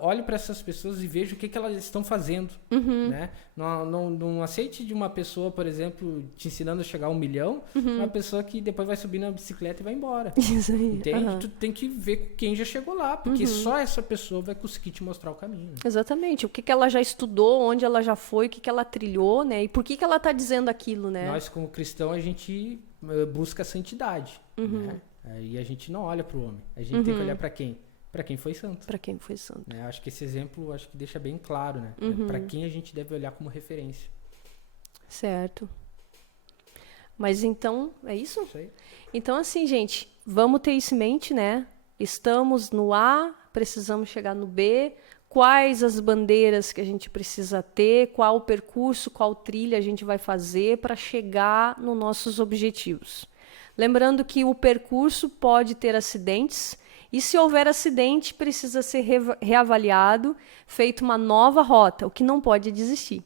Olhe para essas pessoas e veja o que elas estão fazendo. Né? Não aceite de uma pessoa, por exemplo, te ensinando a chegar a 1 milhão, uma pessoa que depois vai subir na bicicleta e vai embora. Isso aí. Entende? Tu tem que ver quem já chegou lá, porque só essa pessoa vai conseguir te mostrar o caminho. Né? Exatamente. O que ela já estudou, onde ela já foi, o que ela trilhou, né? E por que ela está dizendo aquilo, né? Nós, como cristão, a gente busca a santidade. Né? E a gente não olha para o homem. A gente tem que olhar para quem? para quem foi santo. Para quem foi santo. Né? Acho que esse exemplo acho que deixa bem claro, né? Para quem a gente deve olhar como referência. Certo. Mas então, é isso? Isso aí. Então, assim, gente, vamos ter isso em mente, né? Estamos no A, precisamos chegar no B. Quais as bandeiras que a gente precisa ter? Qual o percurso, qual trilha a gente vai fazer para chegar nos nossos objetivos? Lembrando que o percurso pode ter acidentes e, se houver acidente, precisa ser reavaliado, feito uma nova rota. O que não pode é desistir.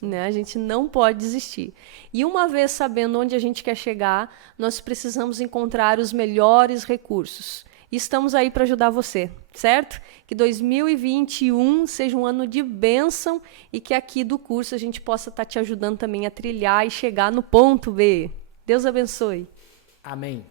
Né? A gente não pode desistir. E uma vez sabendo onde a gente quer chegar, nós precisamos encontrar os melhores recursos. E estamos aí para ajudar você, certo? Que 2021 seja um ano de bênção e que aqui do curso a gente possa estar te ajudando também a trilhar e chegar no ponto B. Deus abençoe. Amém.